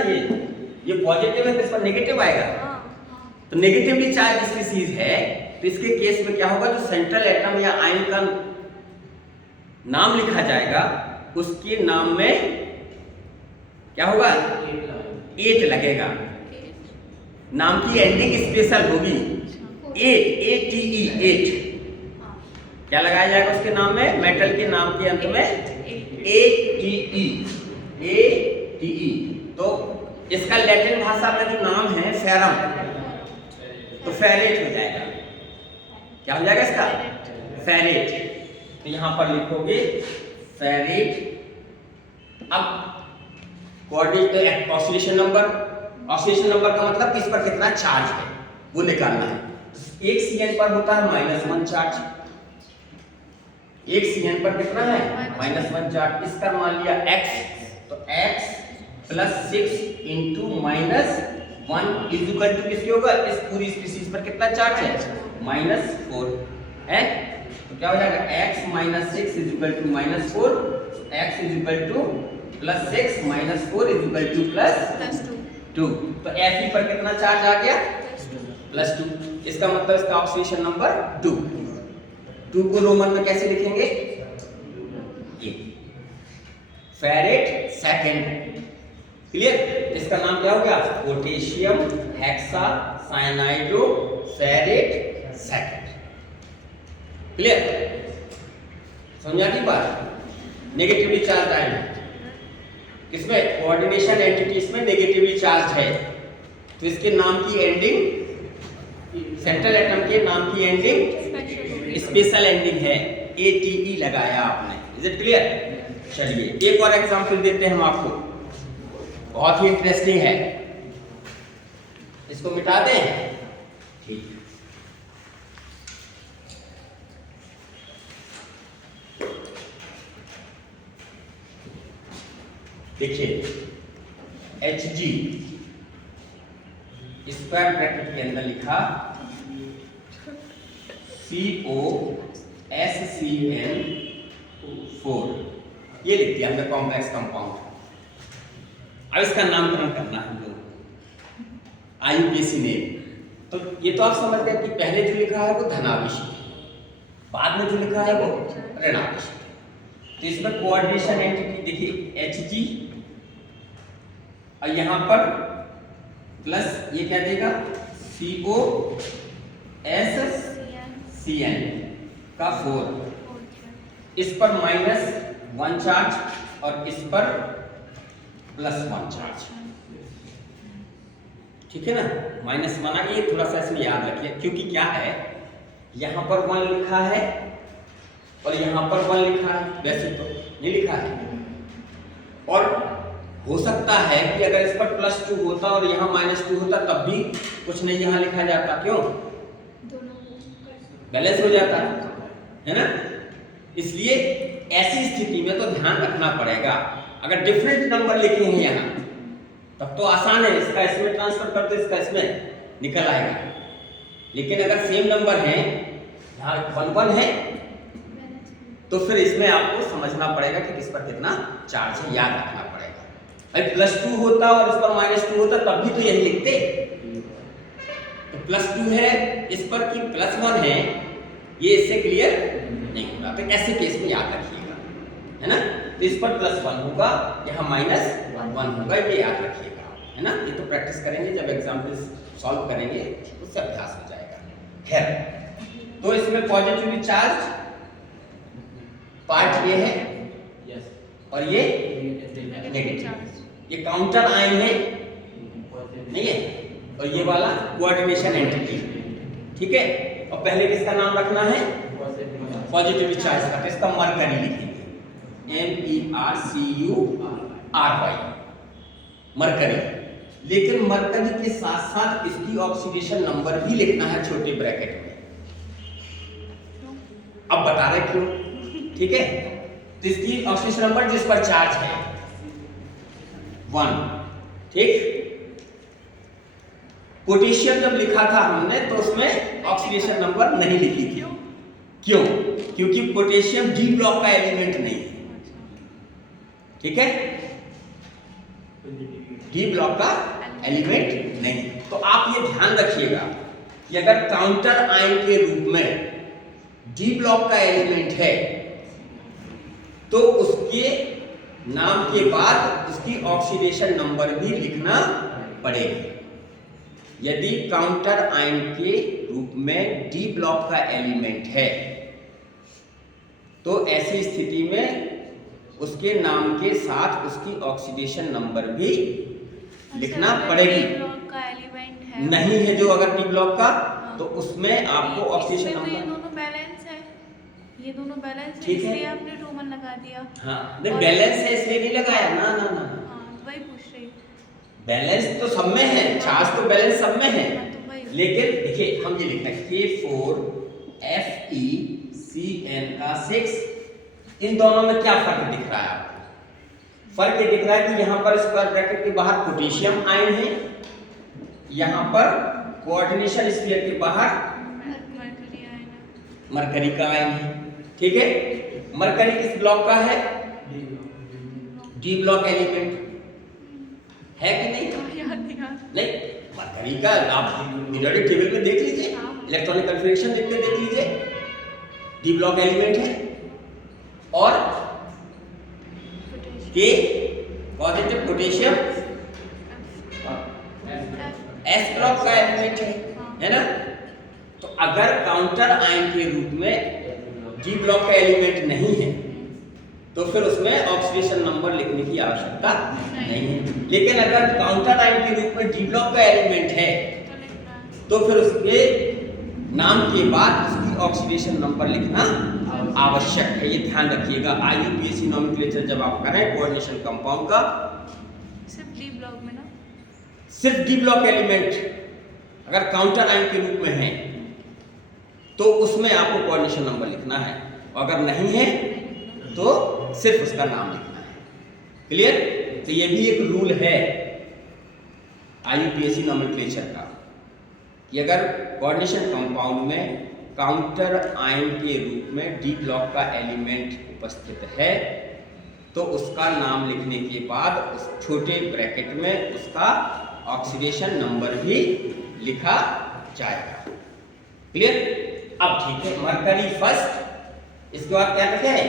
ये पॉजिटिव है तो इस पर नेगेटिव आएगा। तो नेगेटिवली चार्ज स्पीसीज है तो इसके केस में क्या होगा, जो सेंट्रल एटम या आयन का नाम लिखा जाएगा उसके नाम में क्या होगा, 8 लगेगा। नाम की एंडिंग स्पेशल होगी, 8 क्या लगाया जाएगा उसके नाम में, मेटल के नाम के अंत में ATE। तो इसका लैटिन भाषा में जो नाम है फेरम, तो फेरेट हो जाएगा। क्या हो जाएगा इसका, फेरेट। तो यहां पर लिखोगे फेरेट। अब coordinate oscillation number, oscillation number का मतलब किस पर कितना चार्ज है वो निकालना है। एक Cn पर होता है -1 चार्ज, एक Cn पर कितना है, -1 चार्ज। इसका मान लिया x, तो x + 6 × -1 इक्वल टू किसके होगा, इस पूरी स्पीसीज पर कितना चार्ज है, -4 है। तो क्या हो जाएगा, x - 6 = -4, x = +6 - 4 = +2। तो Fe पर कितना चार्ज आ गया, +2। इसका मतलब इसका ऑक्सीडेशन नंबर 2 को रोमन में कैसे लिखेंगे, ये फेरेट सेकंड। क्लियर? इसका नाम क्या हो गया, potassium hexa cyanido ferrate second. Clear? समझा की बात। नेगेटिवली चार्ज आयन किसमें, कोऑर्डिनेशन एंटिटी इसमें नेगेटिवली चार्ज है, तो इसके नाम की एंडिंग, सेंट्रल एटम के नाम की एंडिंग स्पेशल एंडिंग है, ATE लगाया आपने। Is it clear? चलिए एक और एग्जांपल देते हैं हम आपको, बहुत ही इंटरेस्टिंग है। इसको मिटा दें, ठीक। देखिए Hg स्क्वायर ब्रैकेट के अंदर लिखा COSCN4, ये लिख दिया हमने कॉम्प्लेक्स कंपाउंड। अब इसका नामकरण करना है हम लोग IUPAC ने। तो ये तो आप समझ गए कि पहले जो लिखा है वो धनावेश है, बाद में जो लिखा है वो ऋणावेश है। तो इसमें कोऑर्डिनेशन एंटिटी देखिए Hg, और यहां पर प्लस ये क्या देगा COSCN का 4, इस पर -1 चार्ज और इस पर +1 चार्ज, ठीक है ना। -1 ये थोड़ा सा इसमें याद रखिए, क्योंकि क्या है यहां पर 1 लिखा है और यहां पर 1 लिखा है, वैसे तो नहीं लिखा है। और हो सकता है कि अगर इस पर +2 होता और यहाँ -2 होता तब भी कुछ नहीं यहाँ लिखा जाता, क्यों? बैलेंस हो जाता है ना। इसलिए ऐसी स्थिति में तो ध्यान रखना पड़ेगा, अगर डिफरेंट नंबर लिखे हैं यहाँ तब तो आसान है, इसका इसमें ट्रांसफर कर दो, इसका इसमें निकल आएगा। लेकिन अगर सेम नंबर है, यहाँ 1 है, तो फिर इसमें आपको समझना पड़ेगा कि किस पर कितना चार्ज है, याद रखना पड़ेगा। अगर +2 होता और इस पर -2 होता तब भी तो यही लिखते। तो +2 है इस पर कि +1 है, ये इससे क्लियर नहीं होगा। तो ऐसे केस में याद रखिएगा, है ना। तो इस पर +1 होगा, यहाँ -1 होगा, ये याद रखिएगा, है ना। ये तो प्रैक्टिस करेंगे, जब एग्जाम्पल्स सॉल्व करेंगे उससे अभ्यास हो जाएगा। खैर, तो इसमें पॉजिटिवली चार्ज पार्ट ये है और ये नेगेटिव, ये काउंटर आयन है नहीं है, और ये वाला कोऑर्डिनेशन एंटिटी, ठीक है। और पहले किसका नाम रखना है? पॉजिटिवली चार्ज का। तो इसका मरकरी लिखेंगे, MERCURY, मरकरी। लेकिन मरकरी के साथ साथ इसकी ऑक्सीडेशन नंबर भी लिखना है छोटे ब्रैकेट में। अब बता रहे क्यों, ठीक है। तो इसकी ऑक्सीडेशन नंबर जिस पर चार्ज है 1, ठीक। पोटेशियम जब लिखा था हमने तो उसमें ऑक्सीडेशन नंबर नहीं लिखी थी, क्यों? क्योंकि पोटेशियम डी ब्लॉक का एलिमेंट नहीं है, ठीक है। डी ब्लॉक का एलिमेंट नहीं। तो आप ये ध्यान रखिएगा कि अगर काउंटर आयन के रूप में डी ब्लॉक का एलिमेंट है तो उसके नाम के बाद उसकी ऑक्सीडेशन नंबर भी लिखना पड़ेगा। यदि काउंटर आयन के रूप में डी ब्लॉक का एलिमेंट है तो ऐसी स्थिति में उसके नाम के साथ उसकी ऑक्सीडेशन नंबर भी लिखना पड़ेगी। नहीं है जो अगर डी ब्लॉक का, तो उसमें आपको ऑक्सीडेशन नंबर, ये दोनों बैलेंस है, ये दोनों बैलेंस है, ठीक है। इसलिए आपने रोमन लगा दिया। हाँ, नहीं बैलेंस है इसलिए नहीं लगाया ना। हाँ, वही पूछ रही। बैलेंस तो सब में है, चार्ज तो बैलेंस सब में है। हाँ, तो वही। लेकिन देखिए हम ये लिखते हैं K4FeCN का 6, इन दोनों में क्या फर्क दिख रहा है आपको? फर्क ये दिख रहा है कि यहाँ पर स्क्वायर ब्रैकेट के बाहर पोटेशियम आयन है, यहाँ पर कोऑर्डिनेशन स्फीयर के बाहर मरकरी का आयन है, ठीक है। मरकरी किस ब्लॉक का है? डी ब्लॉक एलिमेंट है कि नहीं? नहीं, मरकरी का आप पीरियोडिक टेबल में देख लीजिए, इलेक्ट्रॉनिक कन्फिगरेशन देख लीजिए, डी ब्लॉक एलिमेंट है। और के पॉजिटिव पोटेशियम एस ब्लॉक का एलिमेंट है ना। तो अगर काउंटर आयन के रूप में डी ब्लॉक का एलिमेंट नहीं है तो फिर उसमें ऑक्सीडेशन नंबर लिखने की आवश्यकता नहीं है। लेकिन अगर काउंटर आयन के रूप में डी ब्लॉक का एलिमेंट है तो फिर उसके नाम के बाद उसकी ऑक्सीडेशन नंबर लिखना आवश्यक है, ये ध्यान रखिएगा। IUPAC नोमेनक्लेचर जब आप करें कोऑर्डिनेशन कंपाउंड का, सिर्फ डी ब्लॉक में ना, सिर्फ डी ब्लॉक एलिमेंट अगर काउंटर आयन के रूप में है तो उसमें आपको कोऑर्डिनेशन नंबर लिखना है, और अगर नहीं है तो सिर्फ उसका नाम लिखना है। क्लियर? तो ये भी एक रूल है IUPAC नोमेनक्लेचर का कि अगर कोऑर्डिनेशन कंपाउंड में काउंटर आयन के रूप में डी ब्लॉक का एलिमेंट उपस्थित है तो उसका नाम लिखने के बाद उस छोटे ब्रैकेट में उसका ऑक्सीडेशन नंबर भी लिखा जाएगा। क्लियर? अब ठीक है, मरकरी फर्स्ट, इसके बाद क्या लिखे हैं?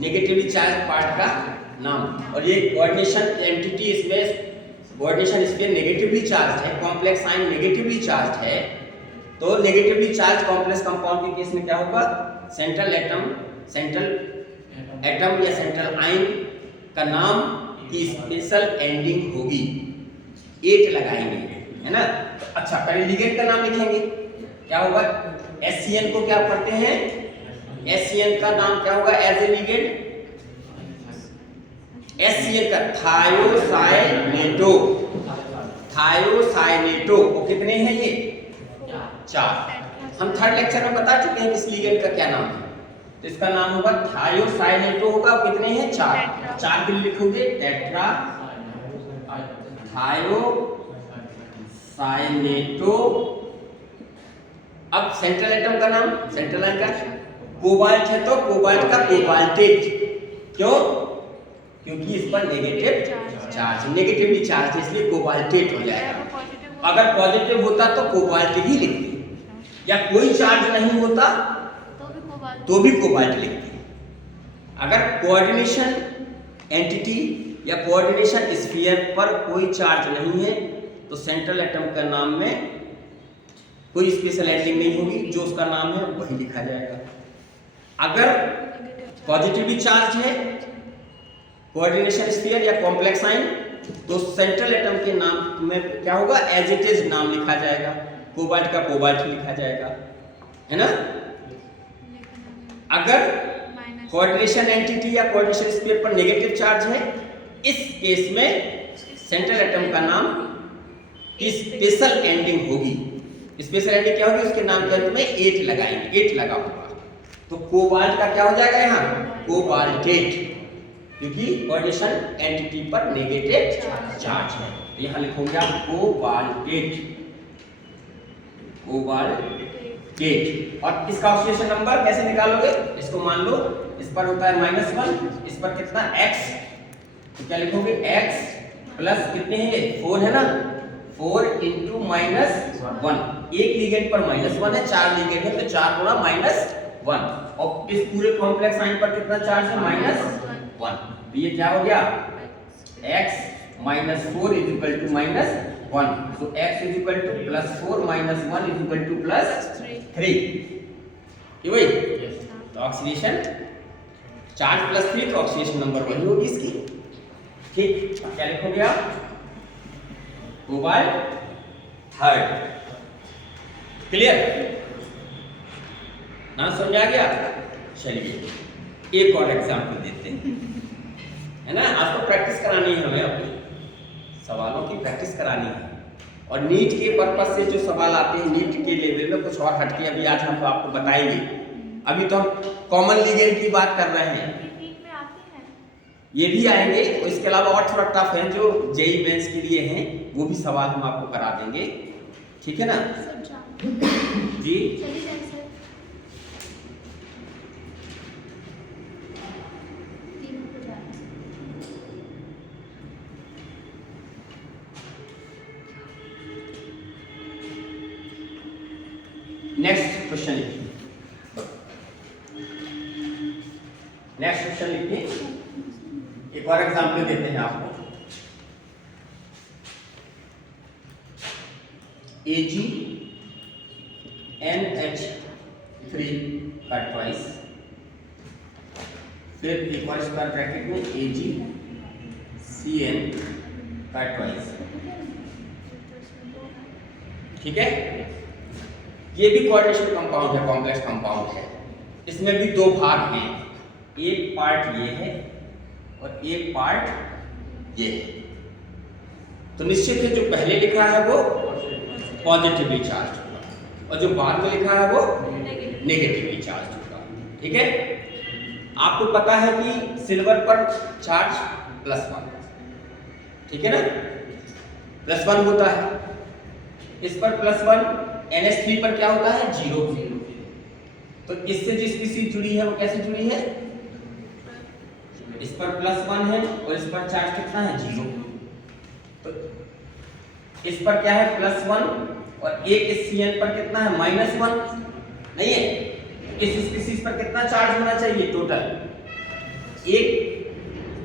नेगेटिवली चार्ज पार्ट का नाम। और ये कोऑर्डिनेशन एंटिटी, इसमें कोऑर्डिनेशन स्फीयर नेगेटिवली चार्ज है, कॉम्प्लेक्स आयन नेगेटिवली चार्ज है, तो नेगेटिवली चार्ज कॉम्प्लेक्स कंपाउंड के केस में क्या होगा? सेंट्रल एटम या सेंट्रल आयन का नाम की स्पेशल एंडिंग होगी, 8 लगाएंगे, है ना? तो अच्छा, पहले लिगेंड का नाम लिखेंगे, क्या होगा? SCN को क्या पढ़ते हैं? SCN का नाम क्या होगा एज ए लिगेंड? SCN का थायोसाइनेटो। थायोसाइनेटो वो कितने हैं ये? 4। हम थर्ड लेक्चर में बता चुके हैं इस लिगेंड का क्या नाम है। तो इसका नाम होगा थायोसाइनेटो होगा, कितने हैं? 4। 4 के लिए लिखोगे टेट्रा थायोसाइनेटो। अब सेंट्रल एटम का नाम, सेंट्रल आयन का कोबाल्ट है तो कोबाल्ट का कोबाल्टेट। क्यों? क्योंकि इस पर नेगेटिव चार्ज, नेगेटिवली चार्ज है, इसलिए कोबाल्टेट हो जाएगा। अगर पॉजिटिव होता तो कोबाल्ट ही लिखते, या कोई चार्ज नहीं होता तो भी कोबाल्ट लिखते। अगर कोऑर्डिनेशन एंटिटी या कोऑर्डिनेशन स्फीयर पर कोई चार्ज नहीं है तो सेंट्रल एटम का नाम में कोई स्पेशल एंडिंग नहीं होगी, जो उसका नाम है वही लिखा जाएगा। अगर पॉजिटिवली चार्ज है कोऑर्डिनेशन स्फीयर या कॉम्प्लेक्स आयन तो सेंट्रल एटम के नाम में क्या होगा? एज इट इज नाम लिखा जाएगा, कोबाल्ट का कोबाल्ट लिखा जाएगा, है ना? अगर कोऑर्डिनेशन एंटिटी या कोऑर्डिनेशन स्फीयर पर नेगेटिव चार्ज है, इस केस में सेंट्रल एटम का नाम की स्पेशल एंडिंग होगी। स्पेशल एंडिंग क्या होगी? उसके नाम के अंत में 8 लगाएंगे, 8 लगा होगा तो कोबाल्ट का क्या हो जाएगा यहाँ? कोबाल्टेट, क्योंकि कोऑर्डिनेशन एंटिटी पर नेगेटिव चार्ज है। यहाँ लिखोगे आप कोबाल्टेट, कोबाल्टेट। और इसका ऑक्सीडेशन नंबर कैसे निकालोगे? इसको मान लो इस पर होता है -1, इस पर कितना? x, तो क्या लिखोगे? x प्लस कितने हैं ये? 4 है ना? 4 इंटू -1। एक लिगेंड पर -1 है, 4 लिगेंड है तो 4 गुणा -1। और इस पूरे कॉम्प्लेक्स आयन पर कितना चार्ज है? -1। तो ये क्या हो गया? x - 4 = -1। so x = +4 - 1 = +3। ये वही तो ऑक्सीडेशन चार्ज +3 तो ऑक्सीडेशन नंबर वही होगी इसकी। ठीक, क्या लिखोगे आप? Cobalt third. क्लियर? ना समझ आ गया? चलिए एक और एग्जांपल देते हैं, है ना? आपको प्रैक्टिस करानी है, हमें अपनी सवालों की प्रैक्टिस करानी है। और नीट के पर्पस से जो सवाल आते हैं नीट के लेवल में कुछ और हटके अभी आज हम आपको बताएंगे। अभी तो हम कॉमन लिगेंड की बात कर रहे हैं, ये भी आएंगे। और इसके अलावा और थोड़ा टफ है जो जेई मेंस के लिए हैं, वो भी सवाल हम आपको करा देंगे, ठीक है ना जी? नेक्स्ट क्वेश्चन लिखिए, नेक्स्ट क्वेश्चन लिखिए। एक और एग्जांपल देते हैं आपको। AgNH3 का ट्वाइस, फिर एक और स्क्वायर ब्रैकेट में AgCN का ट्वाइस, ठीक है? ये भी कोऑर्डिनेशन कंपाउंड है, कॉम्प्लेक्स कंपाउंड है। इसमें भी 2 भाग हैं, एक पार्ट ये है और एक पार्ट ये है। तो निश्चित है जो पहले लिखा है वो पॉजिटिवली चार्ज होगा और जो बाद में लिखा है वो नेगेटिवली चार्ज होगा, ठीक है? आपको पता है कि सिल्वर पर चार्ज +1, ठीक है ना? +1 होता है, इस पर +1, NH3 पर क्या होता है 0। तो इससे जो स्पीशीज जुड़ी है वो कैसे जुड़ी है, इस पर +1 है और इस पर चार्ज कितना है 0। तो इस पर क्या है +1 और एक इस CN पर कितना है -1 नहीं है। इस स्पीशीज पर कितना चार्ज होना चाहिए टोटल, एक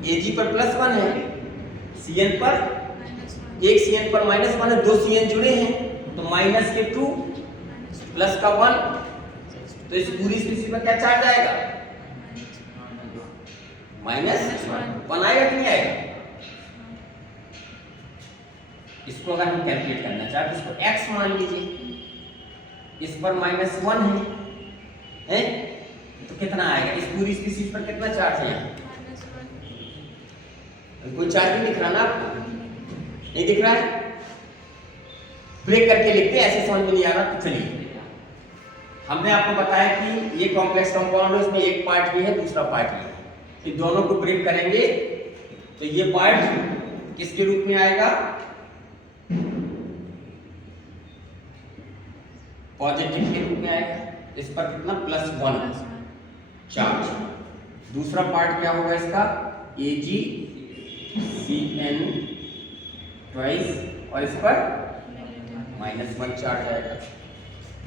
Ag पर +1 है, CN पर एक CN पर -1 है, दो CN जुड़े हैं तो -2 +1, तो इस पूरी स्पीशीज पर क्या चार्ज आएगा -1 आएगा कि नहीं आएगा। इसको अगर हम कैलकुलेट करना चाहते तो इसको x मान लीजिए, इस पर -1 है तो कितना आएगा, इस पूरी स्पीशीज पर कितना चार्ज है यहाँ, कोई चार्ज नहीं दिख रहा ना आपको, नहीं दिख रहा है, ब्रेक करके लिखते हैं, ऐसे समझ में नहीं आ रहा। तो चलिए हमने आपको बताया कि ये कॉम्प्लेक्स कंपाउंड है, इसमें एक पार्ट भी है दूसरा पार्ट भी है, इन दोनों को ब्रेक करेंगे तो ये पार्ट किसके रूप में आएगा, पॉजिटिव के रूप में आएगा, इस पर कितना +1 चार्ज। दूसरा पार्ट क्या होगा इसका AgCN ट्वाइस और इस पर -1 चार्ज आएगा।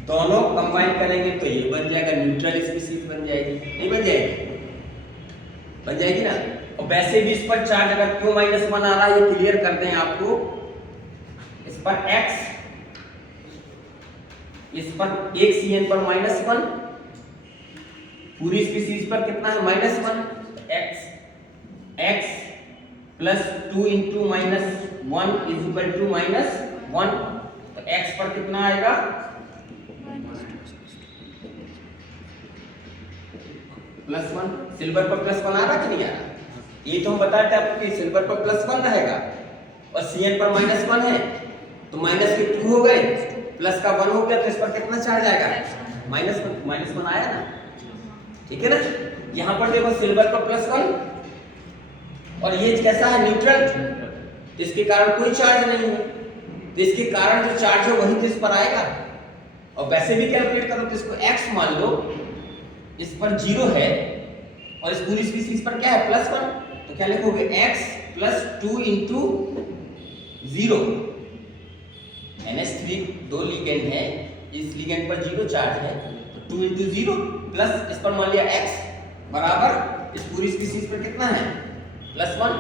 दोनों कंबाइन करेंगे तो ये बन जाएगा न्यूट्रल स्पीशीज बन जाएगी, नहीं बन जाएगी, बन जाएगी ना। और वैसे भी इस पर चार्ज अगर क्यों -1 आ रहा है ये क्लियर कर दें आपको, इस पर x, इस पर एक CN पर -1, पूरी स्पीशीज पर कितना है -1, x +2 × -1 = -1, तो x पर कितना आएगा +1। सिल्वर पर +1 आ रहा कि नहीं आ रहा, ये तो हम बताए थे आपको कि सिल्वर पर +1 रहेगा और CN पर -1 है तो -2 हो गए, +1 हो गया, तो इस पर कितना चार्ज आएगा -1 आया ना, ठीक है ना। यहाँ पर देखो सिल्वर पर +1 और ये कैसा है न्यूट्रल, तो इसके कारण कोई चार्ज नहीं है, तो इसके कारण जो चार्ज है वही तो इस पर आएगा। और वैसे भी कैलकुलेट करो तो इसको x मान लो, इस पर 0 है और इस पूरी स्पीशीज पर क्या है +1, तो क्या लिखोगे x +2 × 0, NH3 दो लिगेंड है, इस लिगेंड पर 0 चार्ज है तो 2 × 0 प्लस इस पर मान लिया x बराबर इस पूरी स्पीशीज पर कितना है +1,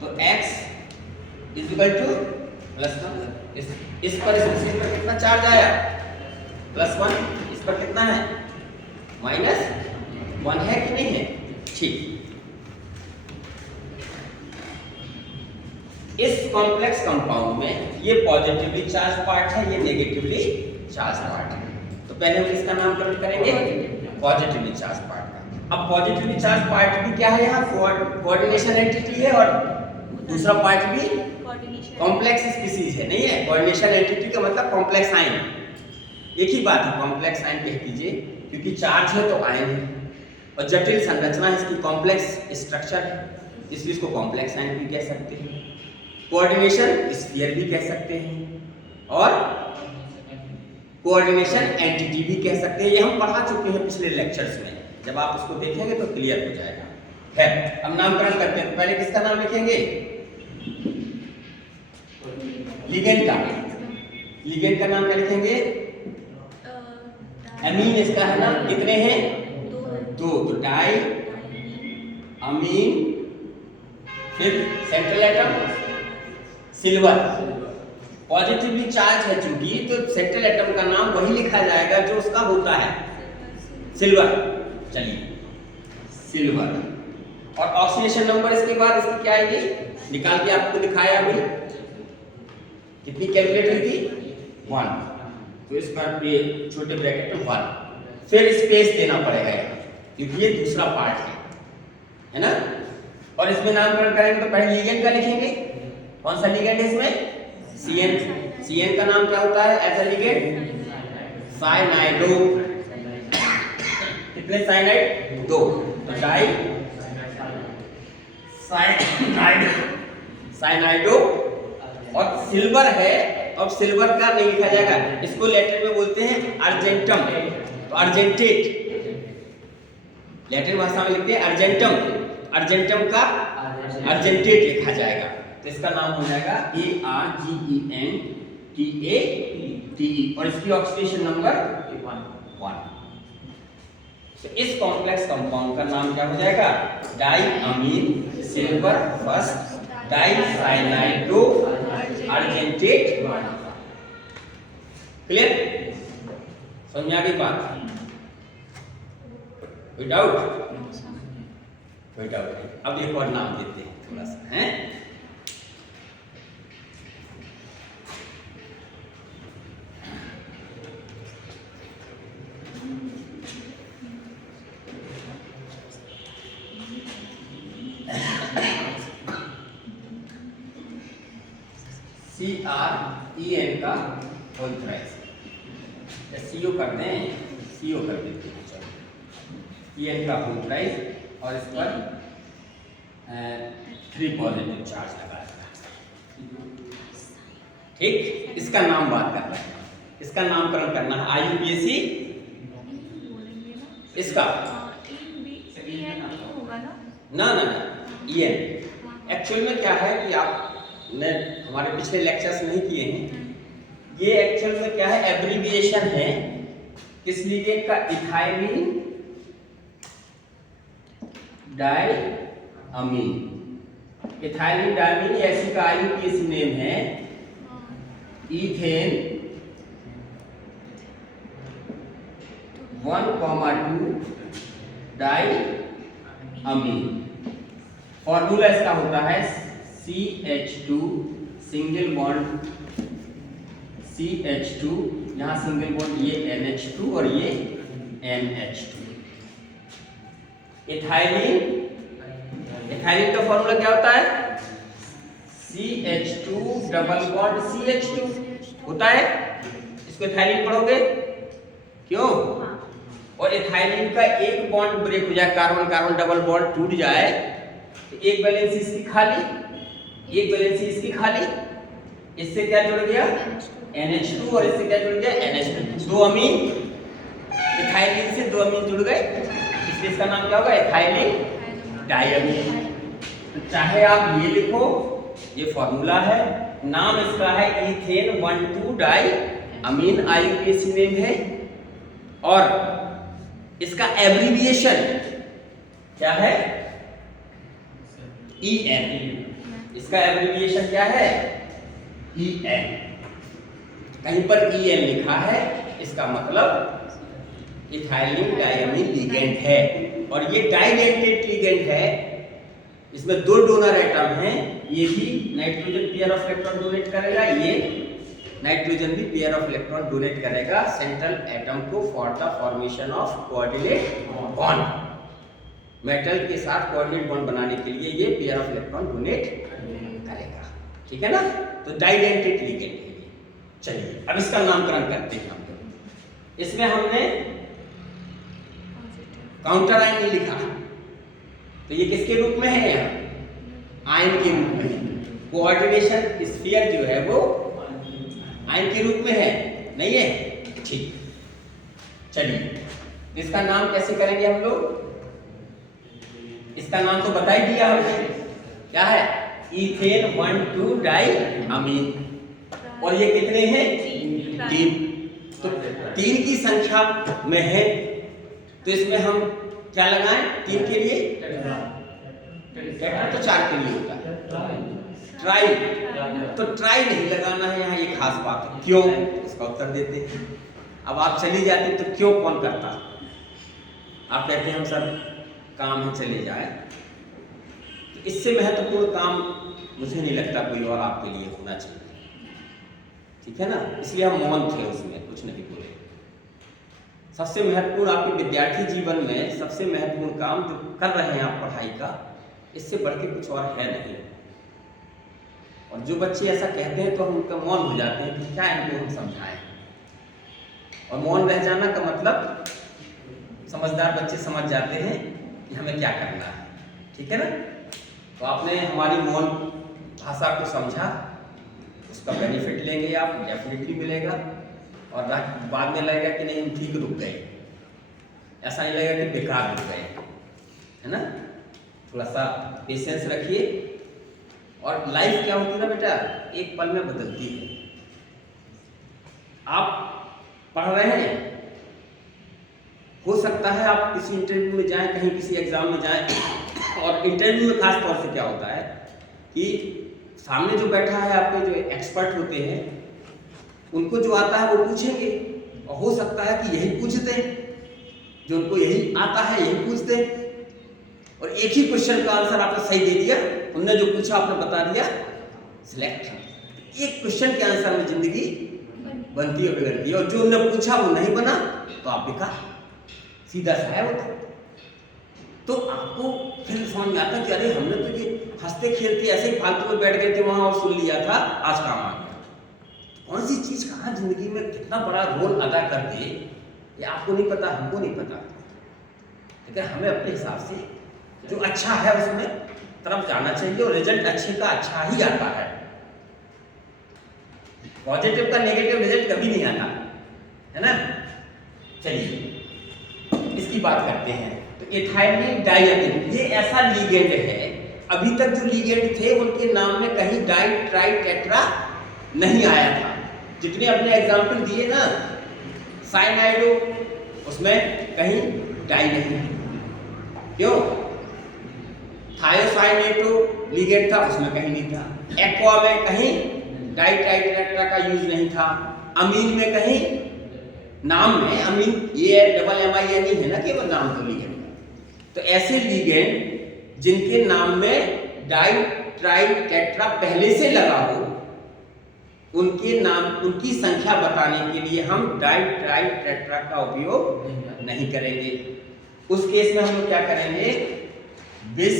तो x = +1, इस पर स्पीशीज पर कितना चार्ज आया +1, इस पर कितना है -1 है कि नहीं है, ठीक। इस कॉम्प्लेक्स कंपाउंड में ये पॉजिटिवली चार्ज पार्ट है, ये नेगेटिवली चार्ज पार्ट है। तो पहले हम इसका नामकरण करेंगे पॉजिटिवली चार्ज पार्ट का। अब पॉजिटिवली चार्ज पार्ट भी क्या है, यहाँ कोऑर्डिनेशन एंटिटी है और दूसरा पार्ट भी कॉम्प्लेक्स स्पीशीज है, नहीं है। कोऑर्डिनेशन एंटिटी का मतलब कॉम्प्लेक्स आयन, एक ही बात है, कॉम्प्लेक्स आयन कह दीजिए, क्योंकि चार्ज है तो आयन है और जटिल संरचना है इसकी, कॉम्प्लेक्स स्ट्रक्चर है, इसलिए इसको कॉम्प्लेक्स आयन भी कह सकते हैं, कोऑर्डिनेशन स्फीयर भी कह सकते हैं और कोऑर्डिनेशन एंटिटी भी कह सकते हैं। ये हम पढ़ा चुके हैं पिछले लेक्चर्स में, जब आप उसको देखेंगे तो क्लियर हो जाएगा। है, अब नामकरण करते हैं, तो पहले किसका नाम लिखेंगे, लिगेंड का। लिगेंड का नाम क्या लिखेंगे, अमीन इसका है ना, कितने हैं 2, तो डाई अमीन, फिर central atom silver. Positively charge है चूंकि, तो सेंट्रल एटम का नाम वही लिखा जाएगा जो उसका होता है सिल्वर। चलिए सिल्वर, और ऑक्सीडेशन नंबर इसके बाद इसकी क्या आएगी, निकाल के आपको दिखाया अभी, कितनी कैलकुलेट हुई थी 1, तो इस पर ये छोटे ब्रैकेट में 1, फिर स्पेस देना पड़ेगा क्योंकि ये दूसरा पार्ट है ना। और इसमें नामकरण करेंगे तो पहले लिगेंड का लिखेंगे, कौन सा लिगेंड है इसमें CN, CN का नाम क्या होता है एज अ लिगेंड, साइनाइडो, कितने साइनाइड 2, तो डाई साइनाइडो और सिल्वर है, अब सिल्वर का नहीं लिखा जाएगा, इसको लैटिन में बोलते हैं अर्जेंटम। तो अर्जेंटेट, लैटिन भाषा में लिखते हैं अर्जेंटम, अर्जेंटम का अर्जेंटेट लिखा जाएगा। तो इसका नाम हो जाएगा ARGENTATE और इसकी ऑक्सीडेशन नंबर 1। तो इस कॉम्प्लेक्स कंपाउंड का नाम क्या हो जाएगा? डाइअमीन सिल्वर फर्स्ट डाइसाइनाइडो अर्जेंटेट। क्लियर? समझ आ गई बात? कोई डाउट? कोई डाउट नहीं। अब एक और नाम देते हैं थोड़ा सा, हैं? CREN का होल थ्राइस, CO कर दें, CO कर देते हैं, चलो EN का होल थ्राइस और इस पर 3 पॉजिटिव चार्ज लगा देना। ठीक, इसका नाम बात कर रहे हैं, इसका नामकरण करना है। IUPAC इसका ना ना ना EN एक्चुअल में क्या है कि आपने हमारे पिछले लेक्चर्स नहीं किए हैं, ये एक्चुअल में क्या है, एब्रीविएशन है किस लिगेंड का? इथाइलिन डाइअमीन। इथाइलिन डाइअमीन ऐसी का IUPAC नेम है इथेन 1,2 डाइअमीन। फॉर्मूला इसका होता है CH2 सिंगल बॉन्ड CH2, यहाँ सिंगल बॉन्ड ये NH2 और ये NH2। इथाइलिन, इथाइलिन का फॉर्मूला क्या होता है? CH2 डबल बॉन्ड CH2 होता है। इसको इथाइलिन पढ़ोगे क्यों? और इथाइलिन का एक बॉन्ड ब्रेक हो जाए, कार्बन कार्बन डबल बॉन्ड टूट जाए, तो एक वैलेंसी इसकी खाली, एक वैलेंसी इसकी खाली, इससे क्या जुड़ गया? NH2 और इससे क्या जुड़ गया? NH2। 2 अमीन, इथाइलिन से 2 अमीन जुड़ गए, इसलिए इसका नाम क्या होगा? इथाइलिन डाइअमीन। तो चाहे आप ये लिखो, ये फॉर्मूला है, नाम इसका है इथेन 1,2 डाइअमीन, IUPAC नेम है, और इसका एब्रीविएशन क्या है? EN। इसका एब्रीविएशन क्या है? EN। कहीं पर EN लिखा है, इसका मतलब इथाइलिन डाइअमीन लिगेंड है, और ये डाइडेंटेट लिगेंड है। इसमें 2 डोनर एटम हैं, ये भी nitrogen pair of electron donate करेगा, ये नाइट्रोजन भी पेयर ऑफ इलेक्ट्रॉन डोनेट करेगा सेंट्रल एटम को for the formation of coordinate bond. Metal के साथ कोऑर्डिनेट बॉन्ड बनाने के लिए ये पेयर ऑफ इलेक्ट्रॉन डोनेट करेगा। ठीक है ना? तो डाइडेंटेट लिगेंड है ये। चलिए अब इसका नामकरण करते हैं हम लोग। इसमें हमने काउंटर आयन नहीं लिखा, तो ये किसके रूप में है? यहाँ आयन के रूप में। कोऑर्डिनेशन स्फीयर जो है वो आयन के रूप में है, नहीं है? ठीक, चलिए इसका नाम कैसे करेंगे हम लोग? इसका नाम तो बता ही दिया हमने, क्या है? इथेन 1,2 डाइअमीन। और ये कितने हैं? 3। तो 3 की संख्या में है, तो इसमें हम क्या लगाएं? 3 के लिए टेट्रा तो 4 के लिए होता है, ट्राई। तो ट्राई नहीं लगाना है यहाँ, ये खास बात है। क्यों? इसका उत्तर देते हैं। अब आप चली जाते तो क्यों कौन करता? आप कहते हैं हम सर काम है चले जाए, तो इससे महत्वपूर्ण काम मुझे नहीं लगता कोई और आपके लिए होना चाहिए। ठीक है ना? इसलिए हम मौन थे, उसमें कुछ नहीं बोले। सबसे महत्वपूर्ण आपके विद्यार्थी जीवन में सबसे महत्वपूर्ण काम जो कर रहे हैं आप पढ़ाई का, इससे बढ़ के कुछ और है नहीं। और जो बच्चे ऐसा कहते हैं तो हम उनका मौन हो जाते हैं कि क्या इनको हम समझाएं। और मौन रह जाना का मतलब समझदार बच्चे समझ जाते हैं कि हमें क्या करना है। ठीक है ना? तो आपने हमारी मौन भाषा को समझा, उसका बेनिफिट लेंगे आप, डेफिनेटली मिलेगा। और बाद में लगेगा कि नहीं हम ठीक रुक गए, ऐसा नहीं लगेगा कि बेकार रुक गए, है ना। थोड़ा सा पेशेंस रखिए। और लाइफ क्या होती है ना बेटा, एक पल में बदलती है। आप पढ़ रहे हैं, हो सकता है आप किसी इंटरव्यू में जाएं, कहीं किसी एग्जाम में जाएं, और इंटरव्यू में खास तौर से क्या होता है कि सामने जो बैठा है आपके जो एक्सपर्ट होते हैं, उनको जो आता है वो पूछेंगे, और हो सकता है कि यही पूछ दें, जो उनको यही आता है यही पूछ दें, और एक ही क्वेश्चन का आंसर आपने सही दे दिया, उनने जो पूछा आपने बता दिया, सिलेक्ट। एक क्वेश्चन के आंसर में जिंदगी बनती है बिगड़ती है, और जो उन्होंने पूछा वो नहीं बना तो आप बेकार, सीधा सा है वो। तो आपको फिर समझ में आता कि अरे हमने तो ये हंसते खेलते ऐसे ही फालतू में बैठ गए थे वहां और सुन लिया था, आज काम आ गया। कौन सी चीज कहाँ जिंदगी में कितना बड़ा रोल अदा कर दे ये आपको नहीं पता, हमको नहीं पता, लेकिन हमें अपने हिसाब से जो अच्छा है उसमें तरफ जाना चाहिए, और रिजल्ट अच्छे का अच्छा ही आता है। पॉजिटिव का नेगेटिव रिजल्ट कभी नहीं आता, है ना। चलिए इसकी बात करते हैं। तो एथाइलिन डाइअमीन ये ऐसा लीगेंड है, अभी तक जो लीगेंड थे उनके नाम में कहीं डाई ट्राई टेट्रा नहीं आया था। जितने अपने एग्जाम्पल दिए ना, साइनाइडो उसमें कहीं डाई नहीं है, क्यों। थायोसाइनेटो लीगेंड था, उसमें कहीं नहीं था। एक्वा में कहीं डाई ट्राई टेट्रा का यूज नहीं था। अमीन में कहीं, नाम में अमीन ये डबल MIN है ना, केवल नाम तो लीगेंड। तो ऐसे लीगेंड जिनके नाम में डाई ट्राई टेट्रा पहले से लगा हो, उनके नाम, उनकी संख्या बताने के लिए हम डाई ट्राई टेट्रा का उपयोग नहीं करेंगे। उस केस में हम लोग क्या करेंगे, बिस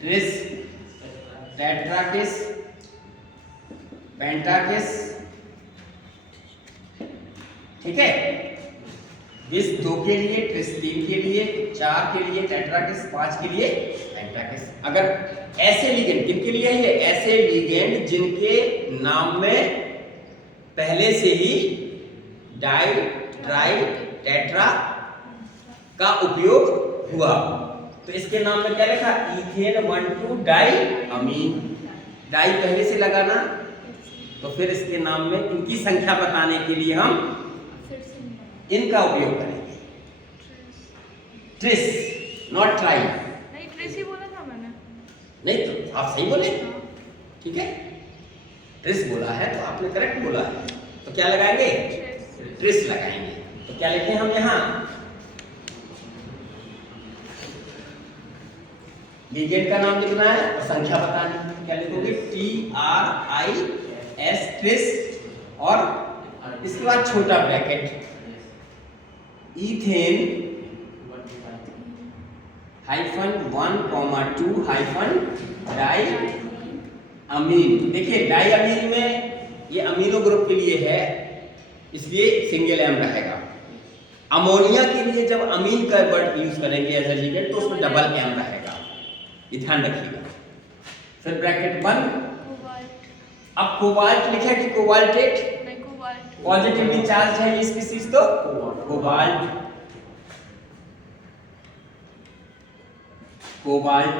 ट्रिस टेट्राकिस पेंटाकिस, ठीक है। बिस 2 के लिए, ट्रिस 3 के लिए, 4 के लिए, टेट्राकिस 5 के लिए, पेंटाकिस। अगर ऐसे लीगेंड किनके लिए है, ऐसे लीगेंड जिनके नाम में पहले से ही डाई ट्राई टेट्रा का उपयोग हुआ, तो इसके नाम में क्या लिखा, इथेन 1,2 डाई अमीन। डाई पहले से लगाना, तो फिर इसके नाम में इनकी संख्या बताने के लिए हम इनका उपयोग करेंगे, ट्रिस, नॉट ट्राई। नहीं, ट्रिस ही बोला था मैंने। नहीं तो आप सही बोले, ठीक है। ट्रिस बोला है तो आपने करेक्ट बोला है, तो क्या लगाएंगे, ट्रिस लगाएंगे। तो क्या लिखें हम यहाँ, लीगेंड का नाम लिखना है और संख्या बतानी है। क्या लिखोगे, TRIS ट्रिस, और इसके बाद छोटा ब्रैकेट इथेन -1,2 डाई अमीन। देखिए डाई अमीन में ये अमीनो ग्रुप के लिए है, इसलिए सिंगल एम रहेगा। अमोनिया के लिए जब अमीन का वर्ड यूज करेंगे एज ए लीगेंड तो उसमें डबल एम रहेगा, ये ध्यान रखिएगा। फिर ब्रैकेट बंद। अब कोबाल्ट लिखे कि कोबाल्टेट, पॉजिटिवली चार्ज है ये स्पीशीज, तो कोबाल्ट, कोबाल्ट,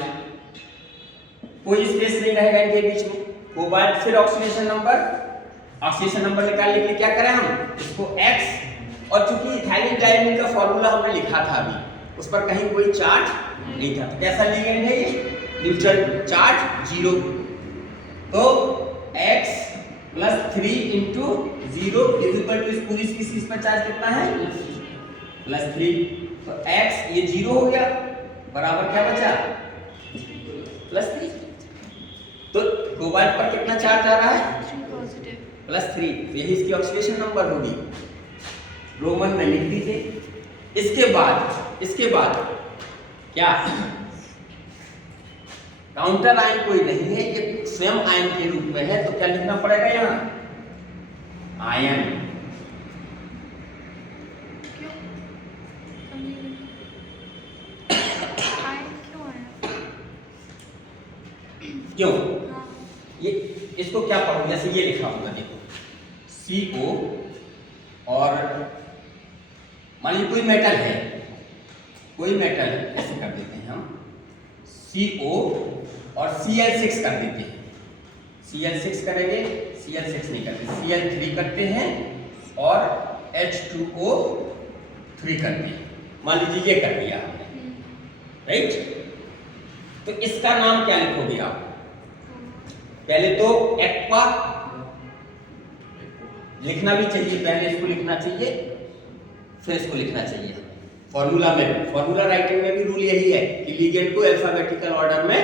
कोई स्पेस नहीं रहेगा इनके बीच में, कोबाल्ट। फिर ऑक्सीडेशन नंबर, ऑक्सीडेशन नंबर निकालने के लिए क्या करें हम, इसको X, और चूंकि इथाइलिन डाइमीन का फॉर्मूला हमने लिखा था अभी, उस पर कहीं कोई चार्ज नहीं था। तो कैसा लीगेंड है ये, न्यूट्रल चार्ज 0, तो X + 3 × 0 = इस पूरी स्पीशीज पर चार्ज कितना है, +3। तो X ये 0 हो गया, बराबर क्या बचा, +3। तो कोबाल्ट पर कितना चार्ज आ रहा है, +3, तो यही इसकी ऑक्सीडेशन नंबर होगी, रोमन में लिख दीजिए। इसके बाद क्या, काउंटर आयन कोई नहीं है, ये स्वयं आयन के रूप में है, तो क्या लिखना पड़ेगा यहाँ, आयन। क्यों, ये इसको क्या पढ़ो, जैसे ये लिखा होगा देखो CO, और मान लीजिए कोई मेटल है, ऐसे कर देते हैं हम CO और Cl6 कर देते हैं, Cl6 करेंगे, Cl6 नहीं करते, Cl3 करते हैं और H2O3 करते हैं। मान लीजिए ये कर दिया हमने, राइट। तो इसका नाम क्या लिखोगे आप? पहले तो एक्वा लिखना भी चाहिए, पहले इसको लिखना चाहिए फिर इसको लिखना चाहिए। फॉर्मूला राइटिंग में भी रूल यही है कि लिगेंड को अल्फाबेटिकल ऑर्डर में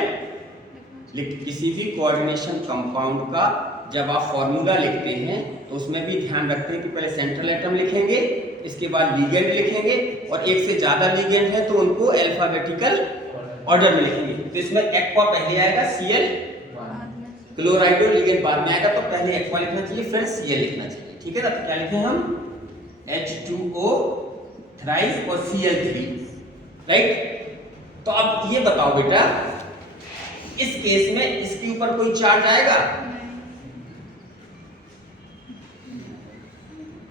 किसी भी कोऑर्डिनेशन कंपाउंड का जब आप फॉर्मूला लिखते हैं तो उसमें भी ध्यान रखते हैं कि पहले सेंट्रल एटम लिखेंगे, इसके बाद लिगेंड लिखेंगे, और एक से ज्यादा लिगेंड है तो उनको अल्फाबेटिकल ऑर्डर में लिखेंगे। तो इसमें एक्वा पहले आएगा, Cl क्लोराइडो लिगेंड बाद में आएगा, तो पहले एक्वा लिखना चाहिए फिर Cl लिखना चाहिए, ठीक है ना। तो क्या लिखे हम H2O थ्राइस और Cl3, राइट। तो अब ये बताओ बेटा, इस केस में इसके ऊपर कोई चार्ज आएगा?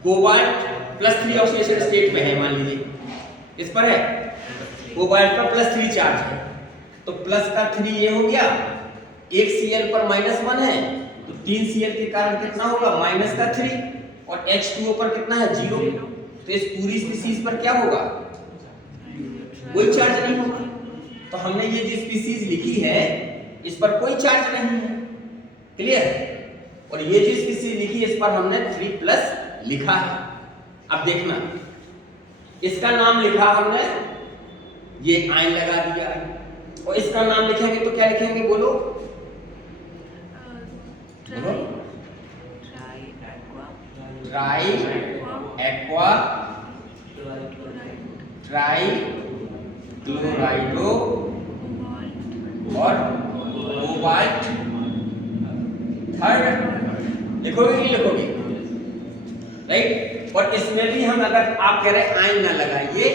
कोबाल्ट +3 ऑक्सीडेशन स्टेट में है, मान लीजिए इस पर है, कोबाल्ट पर +3 चार्ज है, तो प्लस का 3 ये हो गया, एक Cl पर -1 है तो 3 Cl के कारण कितना होगा माइनस का 3, और H2O पर कितना है 0, तो इस पूरी स्पीसीज पर क्या होगा? कोई चार्ज नहीं होगा। तो हमने ये जो स्पीसीज लिखी है इस पर कोई चार्ज नहीं है, क्लियर। और ये जो स्पीसीज लिखी है इस पर हमने 3+ लिखा है। अब देखना, इसका नाम लिखा हमने, ये आयन लगा दिया, और इसका नाम लिखेंगे तो क्या लिखेंगे बोलो? ट्राई एक्वा ट्राई क्लोराइडो और कोबाल्ट थर्ड, लिखोगे नहीं लिखोगे, राइट। और इसमें भी हम अगर आप कह रहे हैं आयन ना लगाइए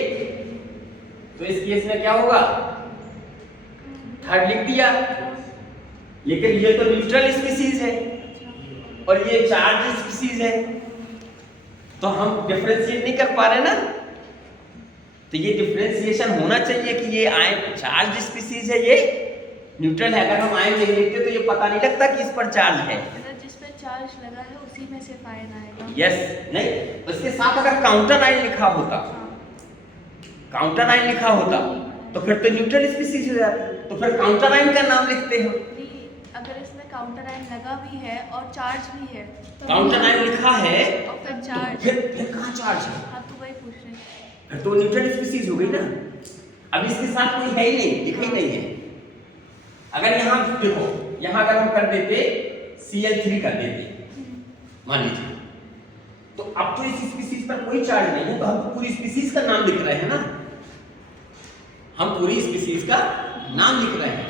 तो इस केस में क्या होगा? थर्ड लिख दिया, लेकिन ये तो न्यूट्रल स्पीसीज है और ये चार्ज स्पीसीज है, तो हम डिफरेंशिएट नहीं कर पा रहे ना। तो ये डिफरेंशिएशन होना चाहिए कि ये आयन चार्ज स्पीसीज है, ये न्यूट्रल है। अगर हम आयन नहीं लिखते तो ये पता नहीं लगता कि इस पर चार्ज है। जिस पे चार्ज लगा है उसी में से आयन आएगा। यस, नहीं, उसके साथ अगर काउंटर आयन लिखा होता, काउंटर आयन लिखा होता तो फिर तो न्यूट्रल स्पीसीज हो जाता, तो फिर काउंटर आयन का नाम लिखते हो। अगर इसमें काउंटर आयन लगा भी है और चार्ज भी है, तो काउंटर आयन लिखा है और फिर चार्ज, फिर कहाँ चार्ज है? हाँ तो वही पूछ रहे हैं, फिर तो न्यूट्रल स्पीसीज हो गई ना। अब इसके साथ कोई है ही नहीं, लिखा ही नहीं है। अगर यहाँ देखो, यहाँ अगर हम कर देते Cl3 कर देते मान लीजिए, तो अब तो इस स्पीसीज पर कोई चार्ज नहीं है, तो हम तो पूरी स्पीसीज का नाम लिख रहे हैं ना, हम पूरी स्पीसीज का नाम लिख रहे हैं,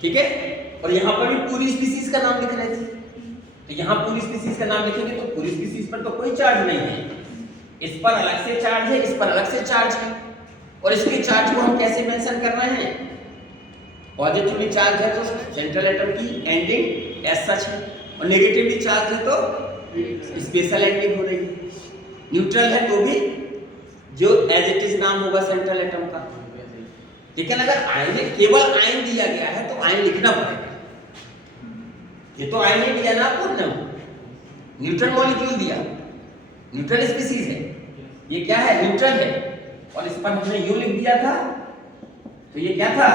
ठीक है। और यहाँ पर भी पूरी स्पीसीज का नाम लिख रहे थे, तो यहाँ पूरी स्पीसीज का नाम लिखेंगे तो पूरी स्पीसीज पर तो कोई चार्ज नहीं है, इस पर अलग से चार्ज है, इस पर अलग से चार्ज है। और इसके चार्ज को हम कैसे मेंशन कर रहे हैं? पॉजिटिवली चार्ज है तो सेंट्रल एटम की एंडिंग एज सच है, और नेगेटिवली चार्ज है तो स्पेशल एंडिंग हो रही है। न्यूट्रल है तो भी जो एज इट इज नाम होगा सेंट्रल एटम का। लेकिन अगर आयन केवल आयन दिया गया है तो आयन लिखना पड़ेगा। ये तो आयन ही दिया ना आपको, न्यूट्रल मॉलिक्यूल दिया, न्यूट्रल स्पीसीज है, ये क्या है? न्यूट्रल है, और इस पर हमने यू लिख दिया था, तो ये क्या था?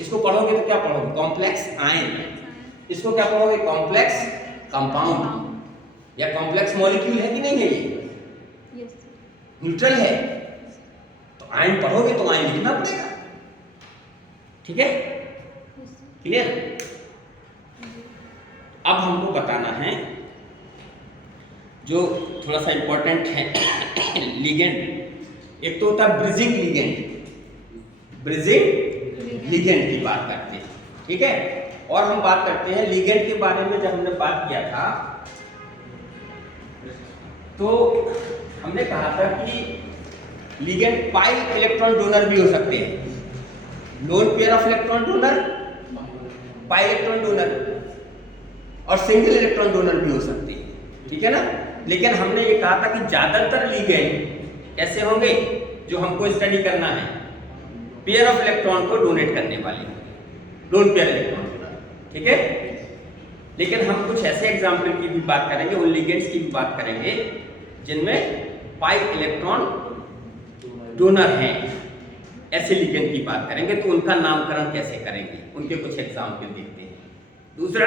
इसको पढ़ोगे तो क्या पढ़ोगे? Complex ion. इसको क्या पढ़ोगे? कॉम्प्लेक्स कंपाउंड या कॉम्प्लेक्स मॉलिक्यूल है कि नहीं है? ये न्यूट्रल है तो आयन पढ़ोगे तो आयन लिखना पड़ेगा, ठीक है, क्लियर। अब हमको बताना है जो थोड़ा सा इंपॉर्टेंट है लिगेंड। एक तो होता है ब्रिजिंग लिगेंड, ब्रिजिंग लिगेंड की बात करते हैं, ठीक है। और हम बात करते हैं लिगेंड के बारे में। जब हमने बात किया था तो हमने कहा था कि लिगेंड पाई इलेक्ट्रॉन डोनर भी हो सकते हैं, lone pair of electron donor pi electron donor और सिंगल इलेक्ट्रॉन डोनर भी हो सकते हैं, ठीक है ना। लेकिन हमने ये कहा था कि ज्यादातर लिगेंड कैसे होंगे, जो हमको स्टडी करना है, पेयर ऑफ इलेक्ट्रॉन को डोनेट करने वाले, लोन पेयर इलेक्ट्रॉन, ठीक है। लेकिन हम कुछ ऐसे एग्जाम्पल की भी बात करेंगे, उन लिगेंड्स की भी बात करेंगे जिनमें पाई इलेक्ट्रॉन डोनर हैं, ऐसे लिगेंड की बात करेंगे। तो उनका नामकरण कैसे करेंगे, उनके कुछ एग्जाम्पल देखते हैं। दूसरा,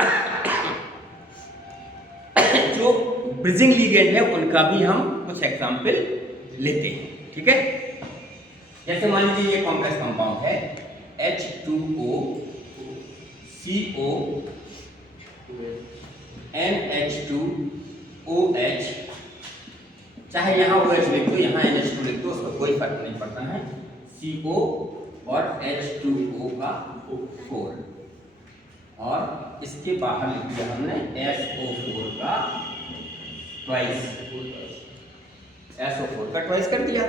जो ब्रिजिंग लिगेंड है उनका भी हम कुछ एग्जाम्पल लेते हैं, ठीक है। जैसे मान लीजिए ये कॉम्प्लेक्स कंपाउंड है H2O CO NH2OH, चाहे यहाँ OH लिख दो, यहाँ NH2 लिख दो, उसका कोई फर्क नहीं पड़ता है। CO और H2O का 4, और इसके बाहर लिख दिया हमने SO4 का ट्वाइस, SO4 का ट्वाइस कर दिया,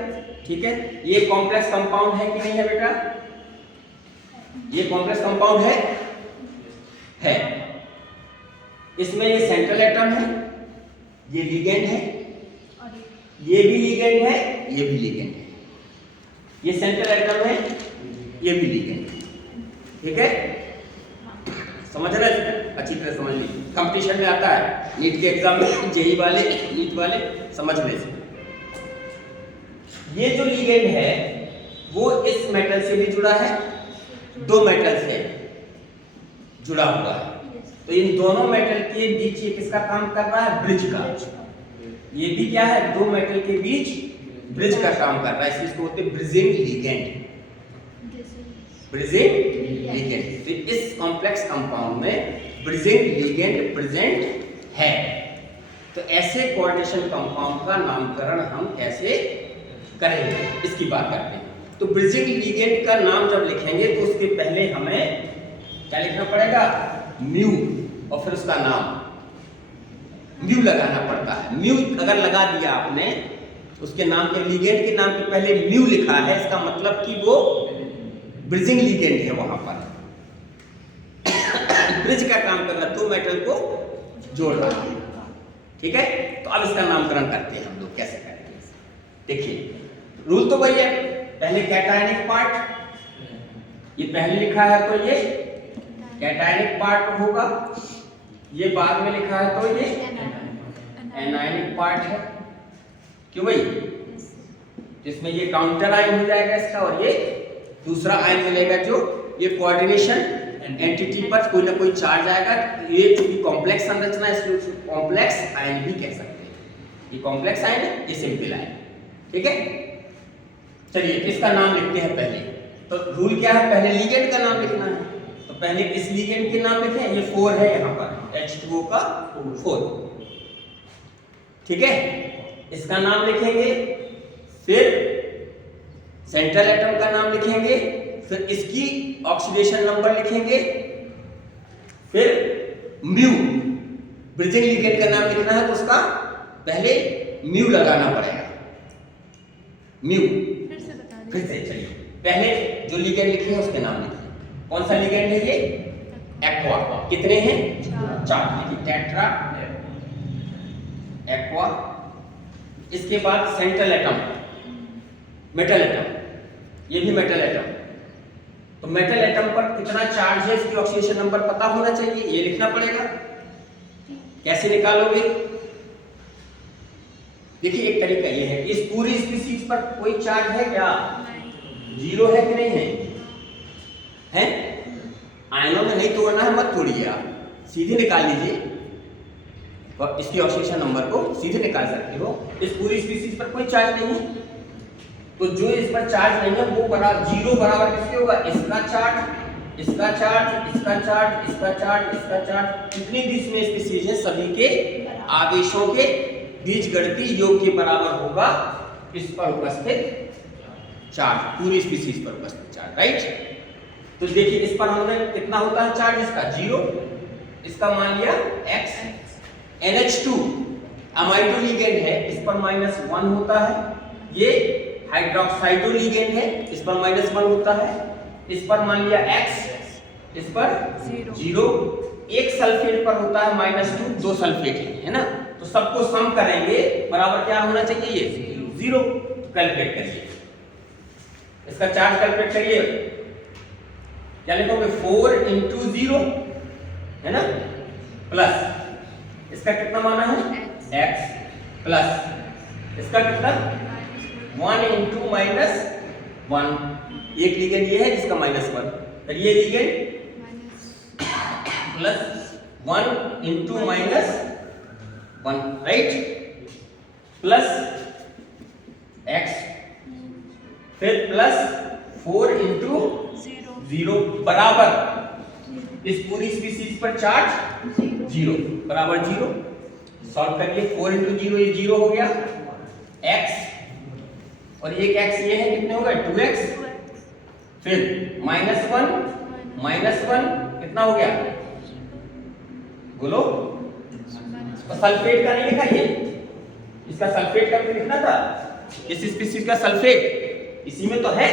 ठीक है। ये कॉम्प्लेक्स कंपाउंड है कि नहीं है बेटा? ये कॉम्प्लेक्स कंपाउंड है। इसमें ये सेंट्रल एटम है, ये लिगेंड है, ये भी लिगेंड है, ये भी लिगेंड है। ये सेंट्रल एटम है, ये भी लिगेंड है, ठीक है। समझ रहे हैं? अच्छी तरह समझ लीजिए, कंपटीशन में आता है, नीट के एग्जाम में जेई वाले, नीट वाले समझ लीजिए। ये जो लिगेंड है वो इस मेटल से भी जुड़ा है, दो मेटल से जुड़ा हुआ है। तो इन दोनों मेटल के बीच ये किसका काम कर रहा है? ब्रिज का। ये भी क्या है? दो मेटल के बीच ब्रिज का काम कर रहा है, इसलिए इसको बोलते हैं ब्रिजिंग लिगेंड। Bridging ligand. तो इस कॉम्प्लेक्स कंपाउंड में ब्रिजिंग लिगेंड प्रेजेंट है। तो ऐसे कोऑर्डिनेशन कंपाउंड का नामकरण हम कैसे करेंगे, इसकी बात करते हैं। तो ब्रिजिंग लिगेंड का नाम जब लिखेंगे तो उसके पहले हमें क्या लिखना पड़ेगा? म्यू, और फिर उसका नाम म्यू लगाना पड़ता है। म्यू अगर लगा दिया आपने, उसके नाम के लिगेंड के नाम के पहले म्यू लिखा है, इसका मतलब कि वो ब्रिजिंग लिगेंड है। वहां पर ब्रिज का काम कर रहा है, दो मेटल को जोड़ रहा है, ठीक है। तो अब इसका नामकरण करते हैं हम लोग, कैसे करेंगे देखिए। रूल तो वही है, पहले कैटायनिक पार्ट, ये पहले लिखा है तो ये कैटायनिक पार्ट होगा, ये बाद में लिखा है तो ये एनायनिक पार्ट है। क्यों भाई? जिसमें ये काउंटर आयन हो जाएगा इसका, और ये दूसरा आयन मिलेगा जो ये कोऑर्डिनेशन एंटिटी पर कोई ना कोई चार्ज आएगा। ये चूंकि कॉम्प्लेक्स संरचना है इसलिए कॉम्प्लेक्स आयन भी कह सकते हैं। ये कॉम्प्लेक्स आयन है, ये सिंपल आयन, ठीक है। चलिए इसका नाम लिखते हैं पहले। तो रूल क्या है? पहले लिगेंड का नाम लिखना है, तो पहले इस लिगेंड के नाम लिखें। ये 4 है यहाँ पर, H2O का 4, ठीक है। इसका नाम लिखेंगे, फिर सेंट्रल एटम का नाम लिखेंगे, फिर इसकी ऑक्सीडेशन नंबर लिखेंगे, फिर म्यू, ब्रिजिंग लिगेंड का नाम लिखना है तो उसका पहले म्यू लगाना पड़ेगा। म्यू फिर से चलिए, पहले जो लिगेंड लिखे हैं उसके नाम लिखिए। कौन सा लिगेंड है ये? एक्वा। कितने हैं? 4। लिखिए टेट्रा एक्वा। इसके बाद सेंट्रल एटम, मेटल एटम, ये भी मेटल एटम। तो मेटल एटम पर कितना चार्ज है इसकी ऑक्सीडेशन नंबर पता होना चाहिए, ये लिखना पड़ेगा। कैसे निकालोगे? देखिए एक तरीका ये है, इस पूरी स्पीशीज पर कोई चार्ज है क्या? 0 है कि नहीं है? हैं? आयनों में नहीं तोड़ना है, मत तोड़िए, आप सीधे निकाल लीजिए और इसकी ऑक्सीडेशन नंबर को सीधे निकाल सकते हो। इस पूरी स्पीशीज पर कोई चार्ज नहीं है, तो जो इस पर चार्ज नहीं है वो 0 बराबर किसके होगा? इसका चार्ज, इसका चार्ज, इसका चार्ज, इसका चार्ज, इसका चार्ज। जितनी भी इसमें स्पीशीज है सभी के आवेशों के बीजगणितीय योग के बराबर होगा इस पर उपस्थित चार्ज, पूरी स्पीशीज पर उपस्थित चार्ज, राइट। तो देखिए इस पर हमने कितना होता है चार्ज? इसका 0, इसका मान लिया x। NH2 अमाइडो लिगेंड है, इस पर -1 होता है। ये हाइड्रोक्साइडो लिगेंड है, इस पर -1 होता है। इस पर मान लिया x, इस पर 0, एक सल्फेट पर होता है -2, 2 सल्फेट है ना, तो सबको सम करेंगे बराबर क्या होना चाहिए, ये 0। कैलकुलेट करिए इसका चार्ज, कैलकुलेट करिए, क्या लिखोगे 4 × 0 है ना, प्लस इसका कितना माना है x, प्लस इसका कितना 1 × -1, एक लिगेंड ये है जिसका -1, तो ये ligand plus 1 × -1 right, plus x, फिर प्लस 4 × 0 बराबर इस पूरी स्पीसीज पर चार्ज 0 बराबर 0। सॉल्व करिए, 4 × 0 ये 0 हो गया, x और एक x ये है, कितने हो गए 2x, फिर -1 कितना हो गया, बोलो, तो सल्फेट का नहीं लिखा ये, इसका सल्फेट का भी लिखना था, इस स्पीसीज का सल्फेट इसी में तो है,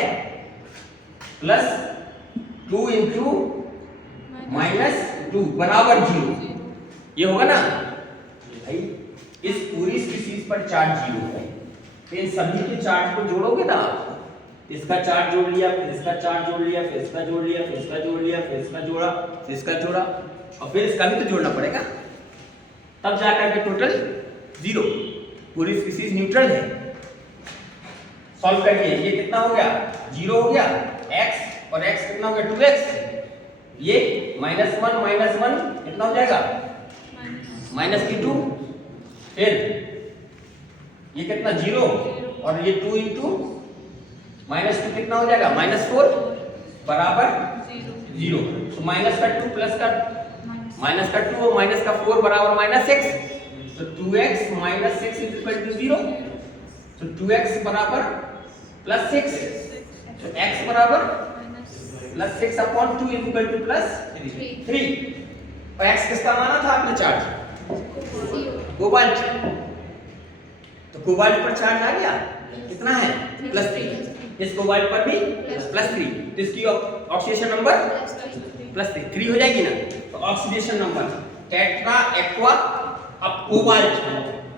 प्लस 2 × -2 बराबर 0, ये होगा ना भाई, इस पूरी स्पीसीज पर चार्ज 0 है, तो इन सभी के चार्ज को जोड़ोगे ना, इसका चार्ज जोड़ लिया, फिर इसका चार्ज जोड़ लिया, फिर इसका जोड़ लिया, फिर इसका जोड़ लिया, फिर इसका जोड़ा, फिर इसका जोड़ा, और फिर इसका भी तो जोड़ना पड़ेगा, तब जाकर के टोटल 0, पूरी स्पीसीज न्यूट्रल है। सॉल्व करिए, ये कितना हो गया 0 हो गया, x और x कितना हो गया 2x, ये -1 कितना हो जाएगा -2, फिर ये कितना 0 और ये 2 × -2 कितना हो जाएगा -4 बराबर 0, तो -2 प्लस का -2 और -4 बराबर -x, तो 2x - 6 = 0, तो 2x बराबर +6, तो x बराबर +6 / 2 = +3, और x किसका माना था आपने चार्ज, कोबाल्ट, तो कोबाल्ट पर चार्ज आ गया, कितना है +3, इस कोबाल्ट पर भी +3, तो इसकी ऑक्सीडेशन नंबर +3 हो जाएगी ना, तो ऑक्सीडेशन नंबर टेट्रा एक्वा, अब कोबाल्ट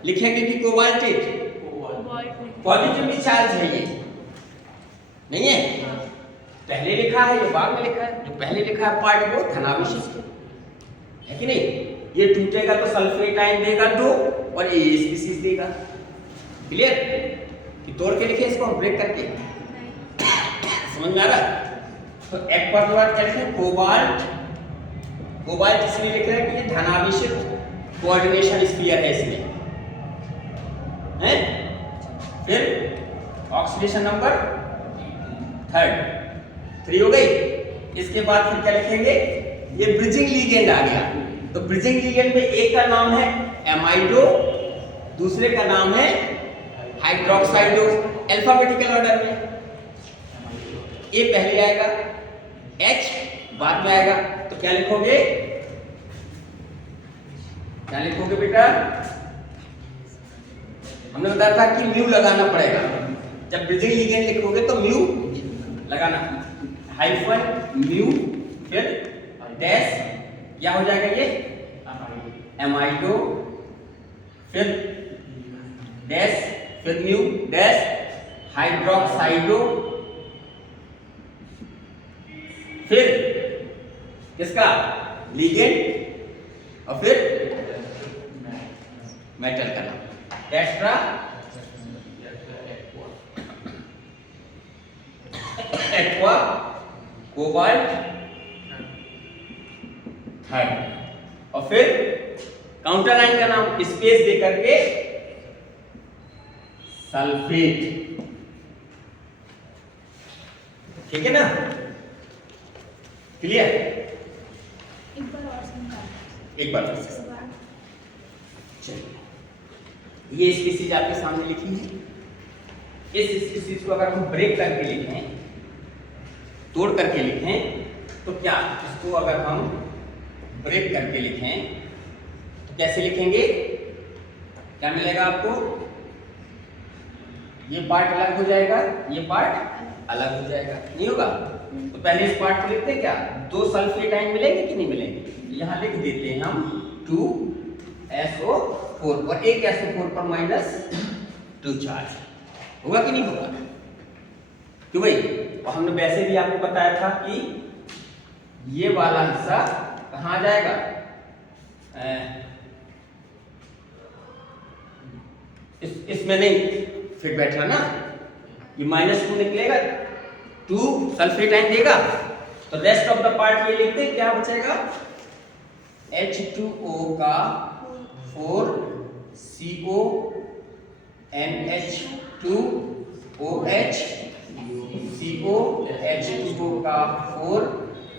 लिखेंगे कि कोबाल्टेट, पॉजिटिवली चार्ज है ये नहीं है, पहले लिखा है, ये बाद में लिखा है, जो पहले लिखा है पार्ट वो धनावेशित है कि नहीं, ये टूटेगा तो सल्फेट आयन देगा 2 और ये स्पीसीज देगा, क्लियर, कि तोड़ के लिखे इसको, हम ब्रेक करके, समझ में आ रहा, तो एक्वा के बाद क्या लिखे कोबाल्ट, कोबाल्ट इसलिए लिख रहे हैं कि ये धनावेशित कोऑर्डिनेशन स्फीयर है इसमें है, फिर ऑक्सीडेशन नंबर 3 हो गई, इसके बाद फिर क्या लिखेंगे, ये ब्रिजिंग लिगेंड आ गया, तो ब्रिजिंग लिगेंड में एक का नाम है एमाइडो, दूसरे का नाम है हाइड्रोक्साइडो, अल्फाबेटिकल ऑर्डर में, ए पहले आएगा, H बाद में आएगा, तो क्या लिखोगे, क्या लिखोगे बेटा, हमने बताया था कि म्यू लगाना पड़ेगा, जब ब्रिजिंग लिगेंड लिखोगे तो म्यू लगाना, हाइफन म्यू, फिर डैश, क्या हो जाएगा ये एमाइडो, फिर डैश, फिर म्यू डैश हाइड्रोक्साइडो, फिर किसका लिगेंड, और फिर मेटल का नाम टेट्रा एक्वा कोबाल्ट 3, और फिर काउंटर आयन का नाम स्पेस दे करके सल्फेट, ठीक है ना, क्लियर, एक बार चलिए, ये स्पीसीज आपके सामने लिखी है, इस स्पीसीज को अगर हम ब्रेक करके लिखें, तोड़ करके लिखें, तो क्या इसको अगर हम ब्रेक करके लिखें तो कैसे लिखेंगे, क्या मिलेगा आपको, ये पार्ट अलग हो जाएगा, ये पार्ट अलग हो जाएगा, नहीं होगा, तो पहले इस पार्ट को लिखते हैं क्या, 2 सल्फेट आयन मिलेंगे कि नहीं मिलेंगे, यहाँ लिख देते हैं हम 2SO4 और एक SO4 पर -2 चार्ज होगा कि नहीं होगा, क्यों भाई। और हमने वैसे भी आपको बताया था कि ये वाला हिस्सा कहाँ आ जाएगा, इसमें नहीं फिट बैठ रहा ना, ये -2 निकलेगा, 2 सल्फेट आयन देगा, तो रेस्ट ऑफ द पार्ट ये लिखते हैं, क्या बचेगा, H2O का 4 CO NH2OH CO H2O का 4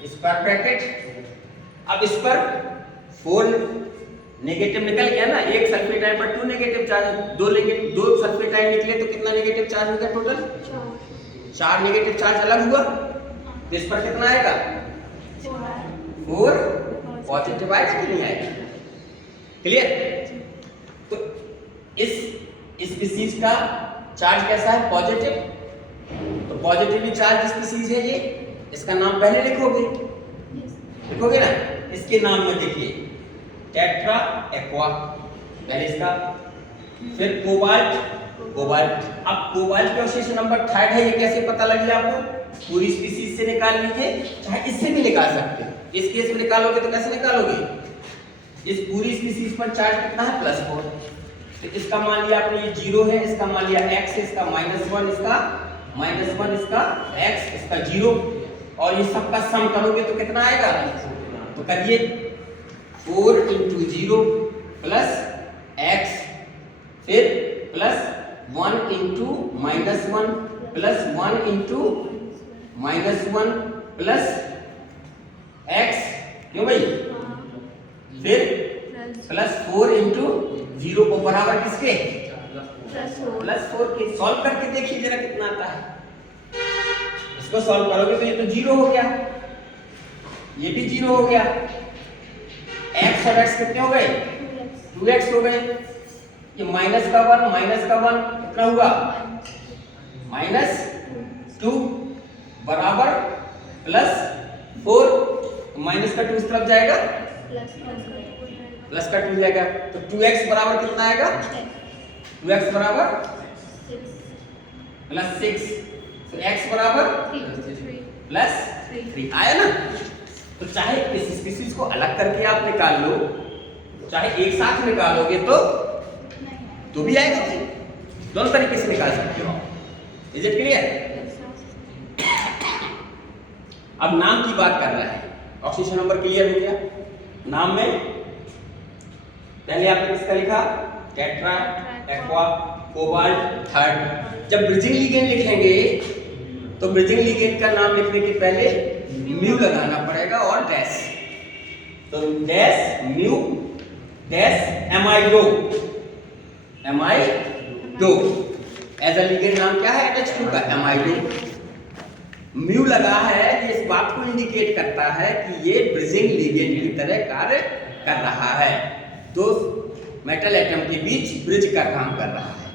स्क्वायर ब्रैकेट। अब इस पर 4 नेगेटिव निकल गया ना, एक सल्फेट आयन पर 2 नेगेटिव चार्ज, 2 सल्फेट आयन निकले तो कितना नेगेटिव चार्ज हो गया टोटल, 4 नेगेटिव चार्ज अलग हुआ, तो इस पर कितना आएगा, 4 पॉजिटिव आएगा कि नहीं आएगा, क्लियर। तो इस स्पीसीज का चार्ज कैसा है, पॉजिटिव, तो पॉजिटिवली चार्ज स्पीसीज है ये, इसका नाम पहले लिखोगे ना, इसके नाम में देखिए टेट्रा एक्वा पहले इसका, फिर कोबाल्ट। अब कोबाल्ट का अवशेष नंबर 3 है, ये कैसे पता लगी आपको, पूरी स्पीसीज से निकाल लीजिए, चाहे इससे भी निकाल सकते हैं। इस केस में निकालोगे तो कैसे निकालोगे, इस पूरी स्पीसीज पर चार्ज कितना है, +4, तो इसका मान लिया आपने ये 0 है, इसका मान लिया x, इसका -1, इसका -1, इसका x, इसका 0, और ये सबका सम करोगे तो कितना आएगा, तो करिए 4 × 0 + x, फिर +1 × -1 +1 × -1 + x, क्यों भाई, फिर +4 × 0 को बराबर किसके, +4 के। सॉल्व करके देखिए जरा कितना आता है, इसको सॉल्व करोगे तो ये तो 0 हो गया, ये भी 0 हो गया, x और x कितने हो गए, 2x हो गए, ये -1 कितना हुआ, -2 बराबर +4, माइनस का 2 इस तरफ जाएगा, प्लस का 2 जाएगा, तो 2x बराबर कितना आएगा, 2x बराबर +6, तो x बराबर +3 आया ना। तो चाहे इस स्पीसीज को अलग करके आप निकाल लो, चाहे एक साथ निकालोगे तो भी आएगा, दोनों तरीके से निकाल सकते हो। Is it clear. अब नाम की बात कर रहा है, ऑक्सीजन नंबर क्लियर हो गया। नाम में पहले आपने किसका लिखा, टेट्रा एक्वा कोबाल्ट 3। जब ब्रिजिंग लिगेंड लिखेंगे तो ब्रिजिंग लिगेंड का नाम लिखने के पहले म्यू लगाना पड़ेगा और डैश, तो dash mu dash amido as a ligand नाम क्या है, NH2 का एमाइडो। म्यू लगा है, ये इस बात को इंडिकेट करता है कि ये ब्रिजिंग लिगेंड की तरह कार्य कर रहा है, तो मेटल एटम के बीच ब्रिज का काम कर रहा है।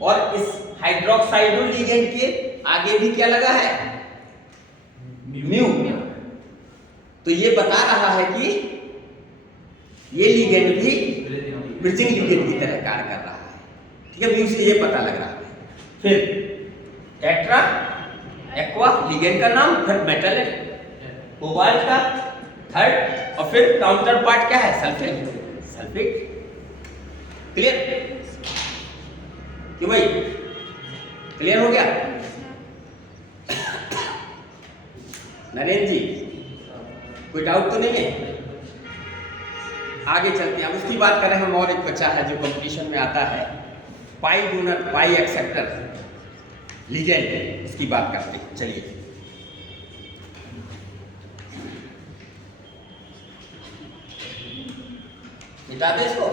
और इस हाइड्रोक्साइडो लिगेंड के आगे भी क्या लगा है, म्यू, तो ये बता रहा है कि ये लिगेंड भी ब्रिजिंग लिगेंड की तरह कार्य कर रहा है, ठीक है, म्यू से ये पता लग रहा है। फिर टेट्रा एक्वा लिगेंड का नाम, फिर मेटल कोबाल्ट का 3rd, और फिर काउंटर पार्ट क्या है, सल्फेट। क्लियर क्यों भाई, क्लियर हो गया नरेंद्र जी, कोई डाउट तो नहीं है। आगे चलते हैं, अब उसकी बात करें हम, और एक बच्चा है जो कंपटीशन में आता है, पाई डोनर पाई एक्सेप्टर लिगेंड, इसकी बात करते हैं। चलिए मिटा दे इसको।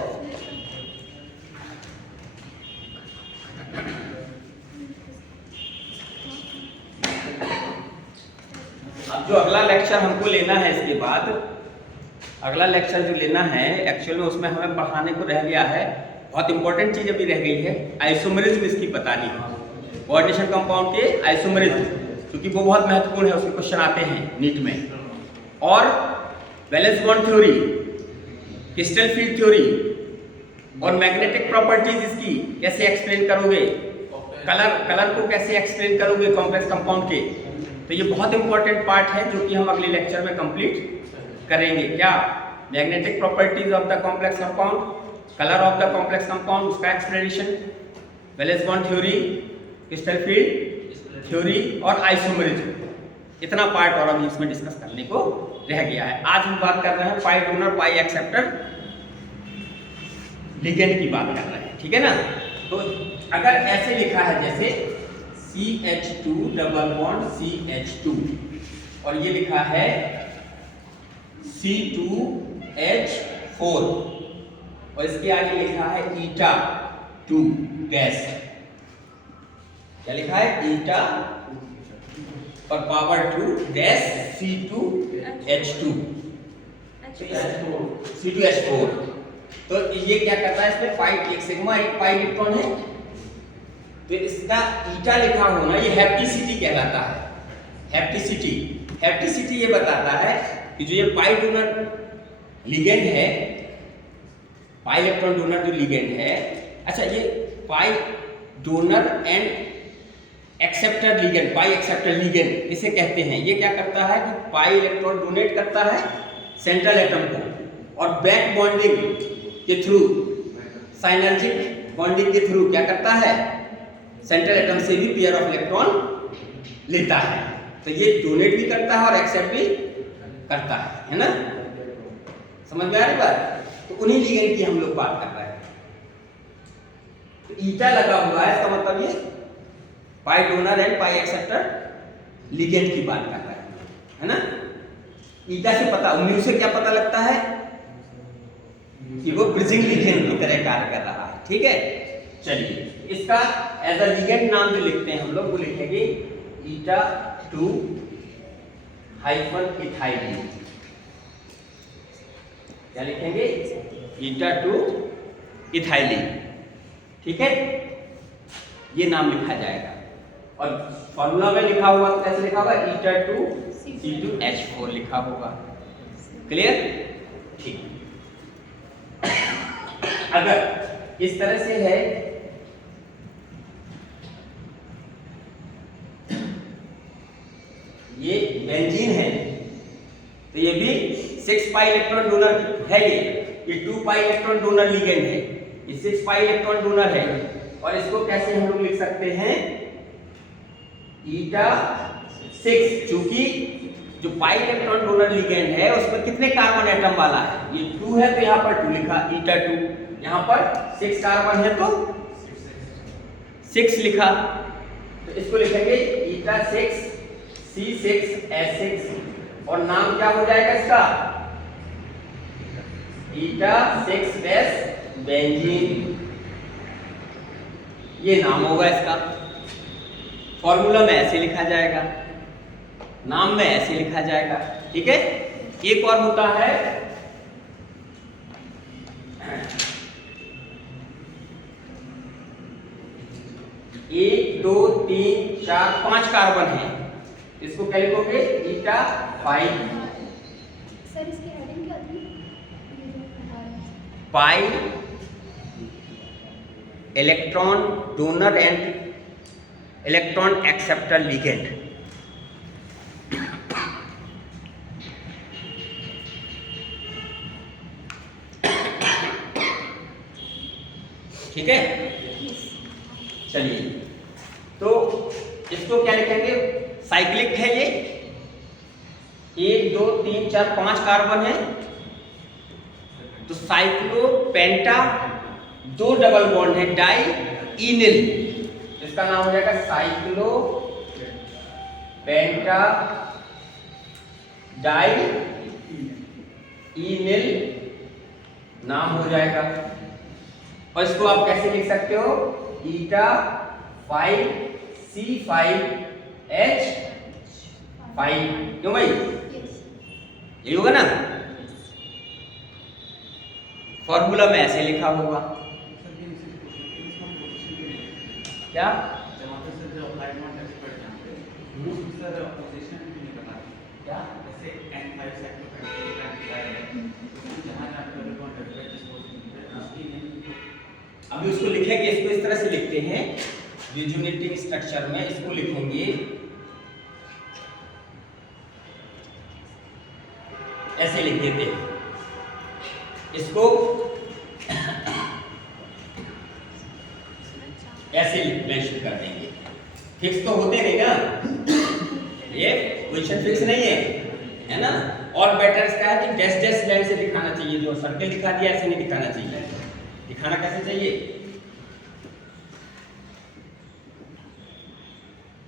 अब जो अगला लेक्चर हमको लेना है, इसके बाद अगला लेक्चर जो लेना है एक्चुअल में उसमें हमें पढ़ाने को रह गया है, बहुत इंपॉर्टेंट चीज अभी रह गई है, आइसोमरिज्म इसकी बतानी है, कोऑर्डिनेशन कंपाउंड के आइसोमरिज्म। क्योंकि वो बहुत महत्वपूर्ण है, उसके क्वेश्चन आते हैं नीट में। और valence bond theory, crystal field theory और मैग्नेटिक प्रॉपर्टीज इसकी कैसे एक्सप्लेन करोगे, कलर को कैसे एक्सप्लेन करोगे कॉम्प्लेक्स कंपाउंड के। तो ये बहुत इंपॉर्टेंट पार्ट है जो कि हम अगले लेक्चर में कंप्लीट करेंगे। क्या? Magnetic properties of the complex compound, colour of the complex compound, उसका explanation, valence bond theory, crystal field theory और आइसोमरिज्म। इतना पार्ट और अभी इसमें डिस्कस करने को रह गया है। आज हम बात कर रहे हैं पाई डोनर पाई एक्सेप्टर लिगेंड की बात कर रहे हैं, ठीक है ना। तो अगर ऐसे लिखा है जैसे CH2 डबल बॉन्ड CH2 और ये लिखा है C2H4 और इसके आगे लिखा है eta2 गैस। क्या लिखा है? eta और पावर 2 गैस C2H2 C2H4। तो ये क्या करता है, इसमें पाई एक सिग्मा एक पाई इलेक्ट्रॉन है, तो इसका ईटा लिखा होना ये हैप्टिसिटी कहलाता है। हैप्टिसिटी ये बताता है कि जो ये पाई डोनर लिगेंड है, पाई इलेक्ट्रॉन डोनर जो लिगेंड है, अच्छा ये pi donor and acceptor ligand, pi acceptor ligand इसे कहते हैं। ये क्या करता है कि पाई इलेक्ट्रॉन डोनेट करता है सेंट्रल एटम को और बैक बॉन्डिंग के थ्रू, साइनर्जिक बॉन्डिंग के थ्रू क्या करता है, सेंट्रल एटम से भी पेयर ऑफ इलेक्ट्रॉन लेता है। तो ये डोनेट भी करता है और एक्सेप्ट भी करता है ना। समझ में आ रही बात? तो उन्हीं लिगेंड की हम लोग बात कर रहे हैं। तो ईटा लगा हुआ है, इसका मतलब ये pi donor and pi acceptor ligand की बात कर रहे हैं, है ना। ईटा से पता, म्यू से क्या पता लगता है कि वो ब्रिजिंग लिगेंड की तरह कार्य कर रहा है, ठीक है। चलिए इसका एज अ लिगेंड नाम जो लिखते हैं हम लोग वो लिखेंगे eta2 इथाइलिन। क्या लिखेंगे? eta2 इथाइलिन, ठीक है। ये नाम लिखा जाएगा और फॉर्मूला में लिखा हुआ तो कैसे लिखा होगा? eta2 C2H4 लिखा होगा। क्लियर? ठीक। अगर इस तरह से है, ये बेंजीन है तो ये भी 6 पाई इलेक्ट्रॉन डोनर है। ये 2 पाई इलेक्ट्रॉन डोनर लिगेंड है, ये 6 पाई इलेक्ट्रॉन डोनर है। और इसको कैसे हम लोग लिख सकते हैं? eta6, चूंकि जो पाई इलेक्ट्रॉन डोनर लिगेंड है उसमें कितने कार्बन एटम वाला है? ये 2 है तो यहाँ पर 2 लिखा eta2, यहाँ पर 6 कार्बन है तो 6 लिखा। तो इसको लिखेंगे eta6 C6H6 और नाम क्या हो जाएगा इसका? eta6 बेंजीन, ये नाम होगा इसका। फॉर्मूला में ऐसे लिखा जाएगा, नाम में ऐसे लिखा जाएगा, ठीक है। एक और होता है 1 2 3 4 5 कार्बन है, इसको क्या लिखोगे? eta5 सर इसकी हेडिंग क्या थी? पाई electron donor and electron acceptor ligand. ठीक है, चलिए तो इसको क्या लिखेंगे? साइक्लिक है ये, 1 2 3 4 5 कार्बन है तो साइक्लो पेंटा, 2 डबल बॉन्ड है डाई इनिल, इसका नाम हो जाएगा साइक्लो पेंटा डाई इनिल नाम हो जाएगा। और इसको आप कैसे लिख सकते हो? eta5C5H5, क्यों भाई? यही होगा ना। फॉर्मूला में ऐसे लिखा होगा, क्या? सर पोजीशन भी नहीं बता क्या जैसे N5 साइक्लोपेंटेन है जहां आप डबल बॉन्ड रखते हैं जिसको उसकी नहीं अभी उसको लिखेंगे, इसको इस तरह से लिखते हैं रिजोनेटिंग स्ट्रक्चर में, इसको लिखेंगे ऐसे लिख देते हैं इसको ऐसे मेंशन कर देंगे। फिक्स तो होते नहीं ना, ये पोजीशन फिक्स नहीं है ना। और बेटर इसका है कि डैश डैश लाइन से दिखाना चाहिए, जो सर्कल दिखा दिया ऐसे नहीं दिखाना चाहिए। दिखाना कैसे चाहिए,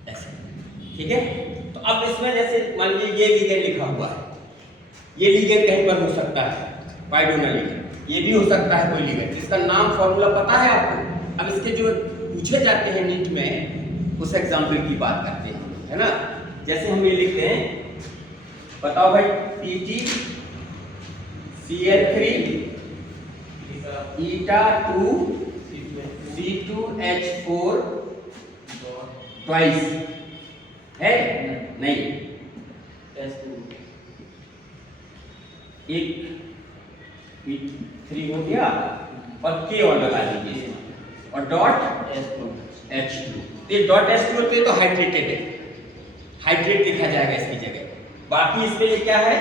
ऐसे, ठीक है। तो अब इसमें जैसे मान लीजिए ये लीगेंड लिखा हुआ है, ये लीगेंड कहीं पर हो सकता है, पाइडोनल लीगेंड, ये भी हो सकता है कोई लीगेंड, इसका नाम फॉर्मूला पता है आपको। अब इसके जो पूछे जाते हैं नीट में, उस एग्जाम्पल की बात करते हैं, है ना। जैसे हम ये लिखते हैं, बताओ भाई, Pg Cl3 eta 2 C2H4 twice है नहीं, एक 3 हो गया और K और लगा दीजिए और डॉट H2। ये डॉट H2 पे तो हाइड्रेटेड है, हाइड्रेट लिखा जाएगा इसकी जगह। बाकी इसमें ये क्या है,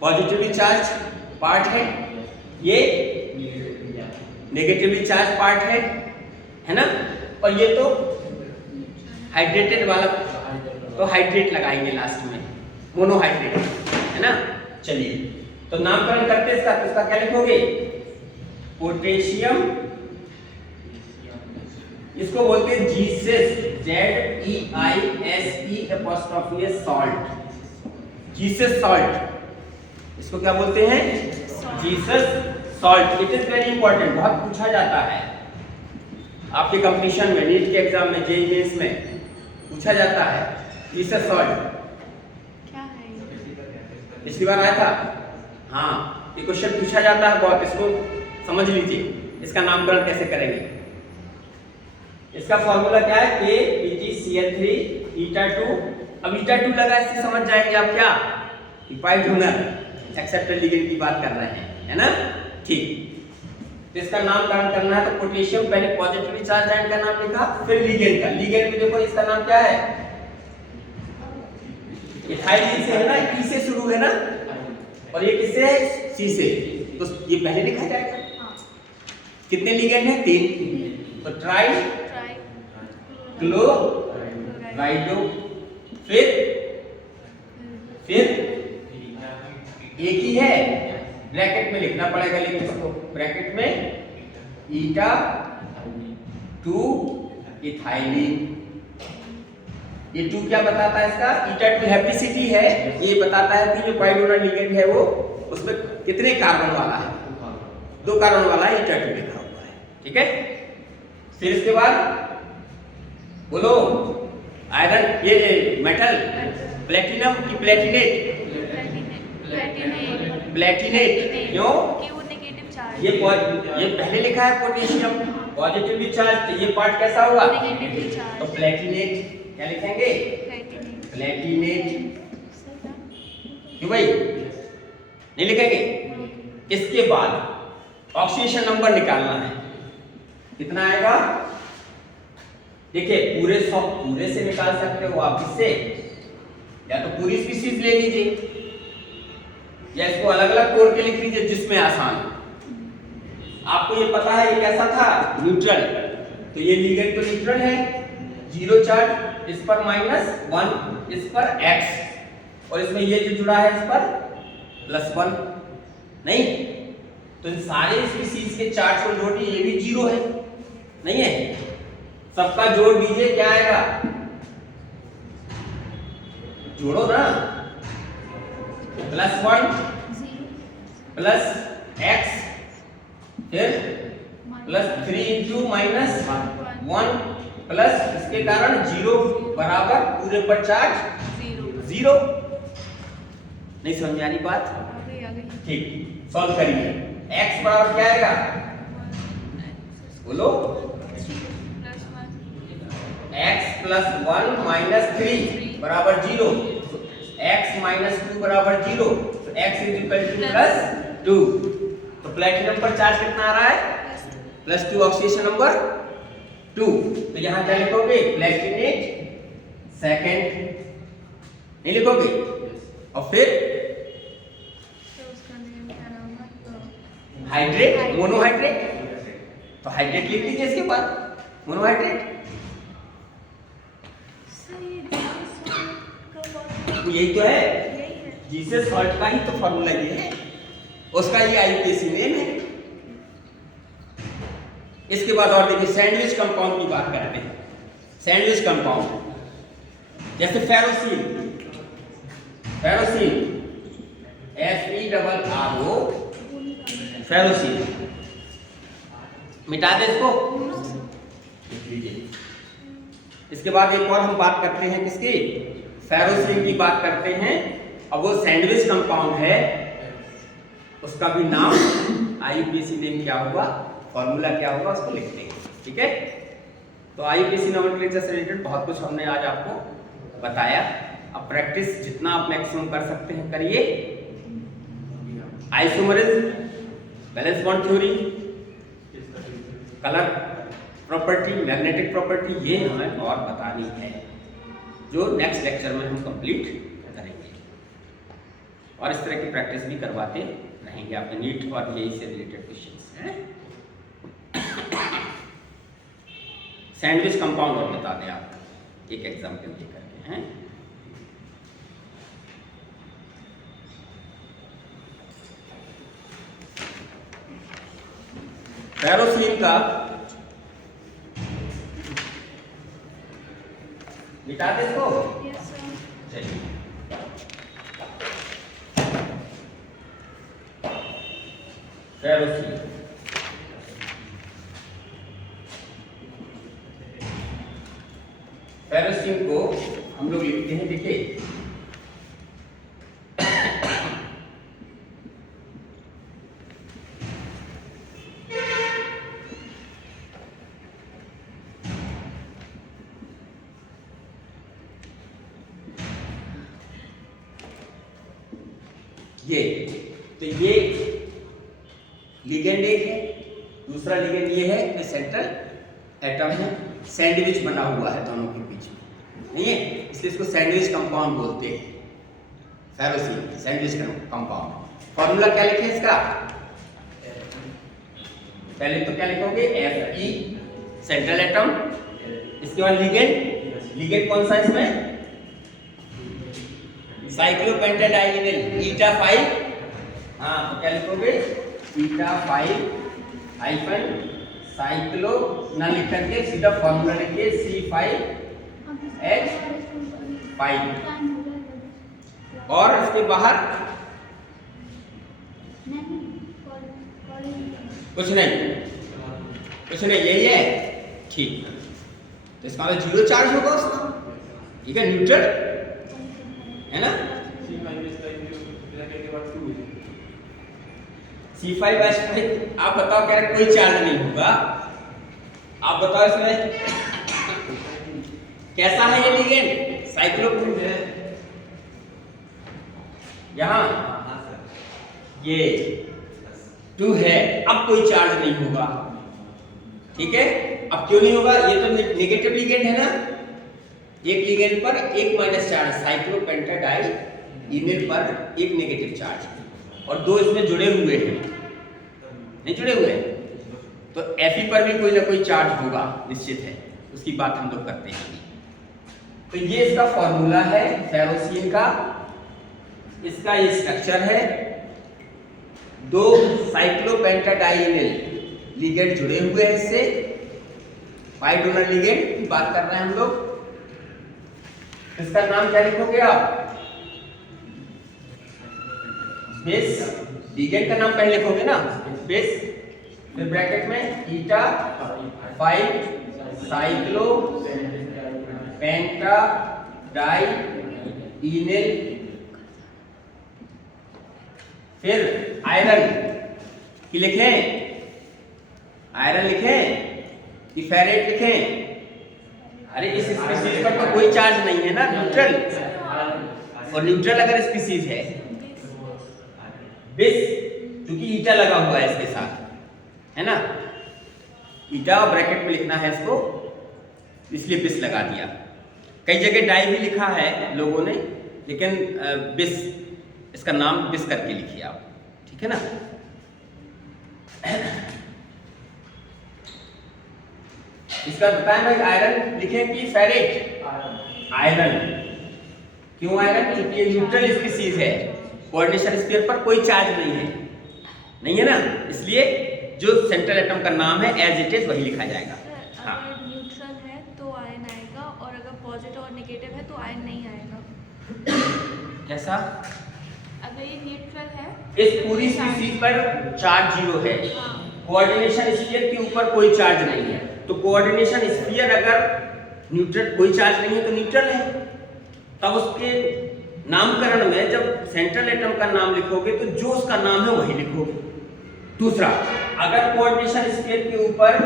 पॉजिटिवली चार्ज पार्ट है, ये नेगेटिवली चार्ज पार्ट है ना। और ये तो हाइड्रेटेड वाला, तो हाइड्रेट लगाएंगे लास्ट में, मोनोहाइड्रेट, है ना। चलिए, तो नामकरण करते इसका, तो इसका क्या लिखोगे, पोटेशियम, इसको बोलते हैं Jesus, ZEISE salt, Jesus salt, इसको क्या बोलते हैं, Jesus salt. It is very important, बहुत पूछा जाता है आपके कंपटीशन में, नीट के एग्जाम में, जेईई मेंस में पूछा जाता है जीसस सॉल्ट। क्या है ये? पिछली बार आया था, हाँ, ये क्वेश्चन पूछा जाता है बहुत, इसको समझ लीजिए। इसका नामकरण कैसे करेंगे, इसका फॉर्मूला क्या है, KPgCl3 eta 2। अब eta 2 लगा, इससे समझ जाएंगे आप क्या, पाइडोनल एक्सेप्टर लिगेंड की बात कर रहे हैं, है ना। ठीक, तो इसका नामकरण करना है, तो पोटेशियम पहले पॉजिटिवली चार्ज आयन का नाम लिखा, फिर लिगेंड का। लिगेंड में देखो इसका नाम क्या है, इथाइलिन से है ना, ई से शुरू है ना, और ये किससे है, सी से, तो ये पहले लिखा जाएगा। हाँ, कितने लिगेंड है, 3, तो ट्राई क्लोराइडो, फिर एक ही है, ब्रैकेट में लिखना पड़ेगा, लेकिन इसको ब्रैकेट में eta 2 इथाइलिन। ये 2 क्या बताता है, इसका eta 2 हैप्टिसिटी है, ये बताता है कि जो पाइडोनल लिगेंड है वो, उसमें कितने कार्बन वाला है, 2 कार्बन वाला है, eta 2 लिखा हुआ है, ठीक है। फिर इसके बाद बोलो, आयरन, ये मेटल, प्लेटिनम की प्लेटिनेट, प्लेटिनेट, क्यों, कि वो नेगेटिव चार्ज, ये पहले लिखा है पोटेशियम पॉजिटिवली चार्ज, तो ये पार्ट कैसा होगा, नेगेटिवली चार्ज, तो प्लेटिनेट, क्या लिखेंगे, प्लेटिनेट, क्यों भाई नहीं लिखेंगे। इसके बाद ऑक्सीडेशन नंबर निकालना है, कितना आएगा, देखिए पूरे से निकाल सकते हो आप, इससे या तो पूरी स्पीशीज ले लीजिए, या इसको अलग अलग तोड़ के लिख लीजिए, जिसमें आसान। आपको ये पता है ये कैसा था, न्यूट्रल, तो ये लिगेंड तो न्यूट्रल है, 0 चार्ज, इस पर -1, इस पर x, और इसमें ये जो जुड़ा है इस पर +1, नहीं, तो इन सारे स्पीशीज के चार्ज को जोड़िए, ये भी 0 है, नहीं है, सबका जोड़ दीजिए, क्या आएगा, जोड़ो ना, +1 +x, फिर +3 into -1 प्लस इसके कारण 0 बराबर पूरे पर चार्ज 0। नहीं समझ आ रही बात, आ गई। ठीक, सॉल्व करिए। x बराबर क्या आएगा, बोलो, x प्लस 1 माइनस 3 बराबर 0, x माइनस 2 बराबर 0, तो x is equal two plus 2। तो प्लेटिनम पर चार्ज कितना आ रहा है? Plus 2, oxidation number 2। तो यहाँ क्या लिखोगे? प्लेटिनेट सेकंड नहीं लिखोगे? और फिर तो उसका नेम क्या नाम है? Hydrate, monohydrate. तो हाइड्रेट लिख दीजिए इसके बाद, मोनोहाइड्रेट। तो यही तो है, यही है। जीसे सॉल्ट का ही तो फॉर्मूला ये है, उसका ये आईयूपीएसी नेम है। इसके बाद और देखिए सैंडविच कंपाउंड की बात करते हैं। सैंडविच कंपाउंड जैसे फेरोसिन, फेरोसिन FeRRO, फेरोसिन। मिटा दे इसको, लिख लीजिए। इसके बाद एक और हम बात करते हैं किसकी? फेरोसिन की बात करते हैं। अब वो सैंडविच कंपाउंड है, उसका भी नाम आईयूपीएसी नेम क्या होगा, फॉर्मूला क्या होगा, उसको लिखते हैं। ठीक है, तो आईयूपीएसी नोमेनक्लेचर से रिलेटेड बहुत कुछ हमने आज आपको बताया। अब प्रैक्टिस जितना आप मैक्सिमम कर सकते हैं करिए। Isomerism, valence bond theory, colour property, magnetic property, ये हमें और बतानी है, जो नेक्स्ट लेक्चर में हम कंप्लीट करेंगे। और इस तरह की प्रैक्टिस भी करवाते रहेंगे आपके नीट और जेईई से रिलेटेड क्वेश्चंस हैं। सैंडविच कंपाउंड और बता दें आप एक एग्जाम्पल लेकर के हैं। फेरोसिन का मिटा दे इसको। Yes, sir. चलिए, फेरोसिन, फेरोसिन को हम लोग लिखते हैं, देखिए ये, तो ये लिगेंड एक है, दूसरा लिगेंड ये है कि सेंट्रल एटम है, सैंडविच बना हुआ है दोनों के बीच में, नहीं है, इसलिए इसको सैंडविच कंपाउंड बोलते हैं। Ferrocene sandwich compound. फॉर्मूला क्या लिखे इसका? पहले तो क्या लिखोगे? Fe सेंट्रल एटम, इसके बाद लिगेंड, लिगेंड कौन सा इसमें? साइक्लोपेंटाडाइनिल ईटा 5। हाँ, तो क्या लिखोगे? ईटा 5 हाइफन साइक्लो, ना लिख करके सीधा फॉर्मूला लिखिए C5H5। और इसके बाहर कुछ नहीं, कुछ नहीं, यही है, ठीक। तो इसका मतलब जीरो चार्ज होगा उसका, ठीक है, न्यूट्रल है ना। C5H5 आप बताओ, कह रहे कोई चार्ज नहीं होगा, आप बताओ इसमें कैसा है ये लिगेंड? साइक्लो, यहाँ ये 2 है, अब कोई चार्ज नहीं होगा, ठीक है। अब क्यों नहीं होगा? ये तो नेगेटिव लिगेंड है ना, एक लिगेंड पर एक माइनस चार्ज, साइक्लोपेंटाडाइनिल पर एक नेगेटिव चार्ज, और 2 इसमें जुड़े हुए हैं, नहीं जुड़े हुए, तो Fe पर भी कोई ना कोई चार्ज होगा, निश्चित है, उसकी बात हम लोग करते हैं। तो ये इसका फॉर्मूला है फेरोसिन का, इसका ये स्ट्रक्चर है, 2 साइक्लोपेंटाडाइनिल लिगेंड जुड़े हुए हैं इससे, पाई डोनर लिगेंड की बात कर रहे हैं हम लोग। इसका नाम क्या लिखोगे आप? बेस, लिगेंड का नाम पहले लिखोगे ना, बेस, फिर ब्रैकेट में ईटा 5 साइक्लो पेंटाडाइनिल, फिर आयरन की लिखें, आयरन लिखें कि फेरेट लिखें? अरे इस स्पीसीज पर तो कोई चार्ज नहीं है ना, न्यूट्रल। और न्यूट्रल अगर स्पीसीज है, बिस, क्योंकि ईटा लगा हुआ है इसके साथ, है ना, ईटा और ब्रैकेट में लिखना है इसको, इसलिए बिस लगा दिया। कई जगह डाई भी लिखा है लोगों ने, लेकिन बिस, इसका नाम बिस करके लिखिए आप, ठीक है ना। इसका बताएं भाई, आयरन लिखें कि फेरेट? आयरन। क्यों आयरन? क्योंकि ये न्यूट्रल स्पीसीज है, कोऑर्डिनेशन स्फीयर पर कोई चार्ज नहीं है ना, इसलिए जो सेंट्रल एटम का नाम है एज इट इज वही लिखा जाएगा। हाँ, अगर न्यूट्रल है तो आयन आएगा, और अगर पॉजिटिव और नेगेटिव है तो आयन नहीं आएगा। कैसा? अगर ये न्यूट्रल है, इस पूरी स्पीसीज पर चार्ज 0 है, हाँ, कोऑर्डिनेशन स्फीयर के ऊपर कोई चार्ज नहीं है, तो कोऑर्डिनेशन स्फीयर अगर न्यूट्रल, कोई चार्ज नहीं है तो न्यूट्रल है। तब उसके नामकरण में जब सेंट्रल एटम का नाम लिखोगे तो जो उसका नाम है वही लिखोगे। दूसरा, अगर कोऑर्डिनेशन स्फीयर के ऊपर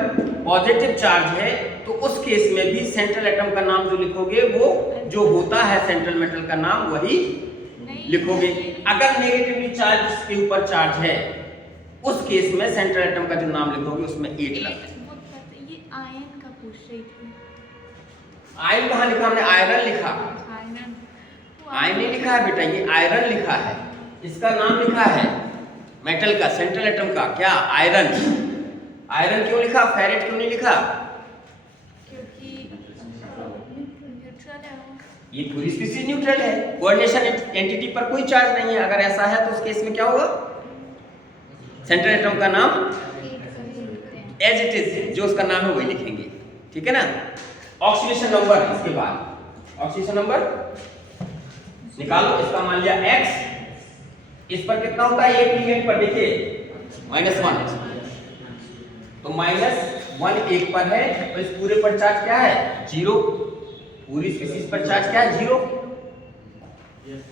पॉजिटिव चार्ज है तो उस केस में भी सेंट्रल एटम का नाम जो लिखोगे वो जो होता है सेंट्रल मेटल का नाम वही लिखोगे। अगर नेगेटिवली चार्ज के ऊपर चार्ज है उस केस में सेंट्रल एटम का जो नाम लिखोगे उसमें 8 लगता है। ये आयन का पूछ रही थी। आयन कहाँ लिखा हमने? आयरन लिखा। आयन नहीं लिखा है बेटा, ये आयरन लिखा है। इसका नाम लिखा है मेटल का, सेंट्रल एटम का क्या? आयरन। आयरन क्यों लिखा? फेरेट क्यों नहीं लिखा? क्योंकि न्यूट्रल है वो। ये पूरी स्पीसीज न्यूट्रल है, कोऑर्डिनेशन एंटिटी पर कोई चार्ज नहीं है। अगर ऐसा है तो उस केस में क्या होगा? सेंट्रल एटम का नाम एज इट इज, जो उसका नाम है वही लिखेंगे, ठीक है ना। ऑक्सीडेशन नंबर, इसके बाद ऑक्सीडेशन नंबर निकालो। इसका मान लिया x, इस पर कितना होता है? एक लिगेंड पर देखिए -1, तो -1 एक पर है, तो इस पूरे पर चार्ज क्या है? 0। पूरी स्पीसीज पर चार्ज क्या है? 0।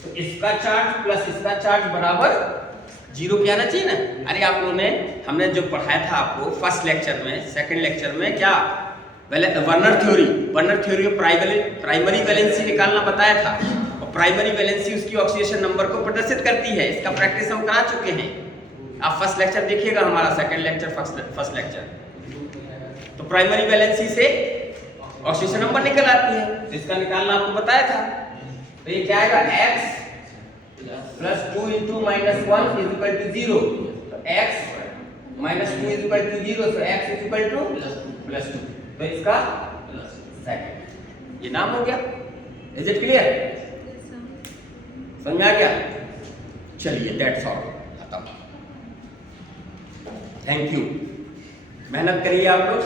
तो इसका चार्ज प्लस इसका चार्ज बराबर 0 क्या आना चाहिए ना। अरे आप लोगों ने, हमने जो पढ़ाया था आपको फर्स्ट लेक्चर में, सेकंड लेक्चर में, क्या वर्नर थ्योरी में प्राइमरी वैलेंसी निकालना बताया था। और प्राइमरी वैलेंसी उसकी ऑक्सीडेशन नंबर को प्रदर्शित करती है। इसका प्रैक्टिस हम करा चुके हैं। आप फर्स्ट लेक्चर देखिएगा, हमारा सेकंड लेक्चर, फर्स्ट लेक्चर। तो प्राइमरी वैलेंसी से ऑक्सीडेशन नंबर निकल आती है, तो इसका निकालना आपको बताया था। तो ये क्या आएगा? x plus 2 into -1 is equal to 0। तो x minus 2 is equal to 0, तो x इज इक्वल टू +2। तो इसका सेकंड, ये नाम हो गया। Is it clear? समझ में आ गया? चलिए, दैट्स ऑल, खत्म। Thank you. मेहनत करिए आप लोग।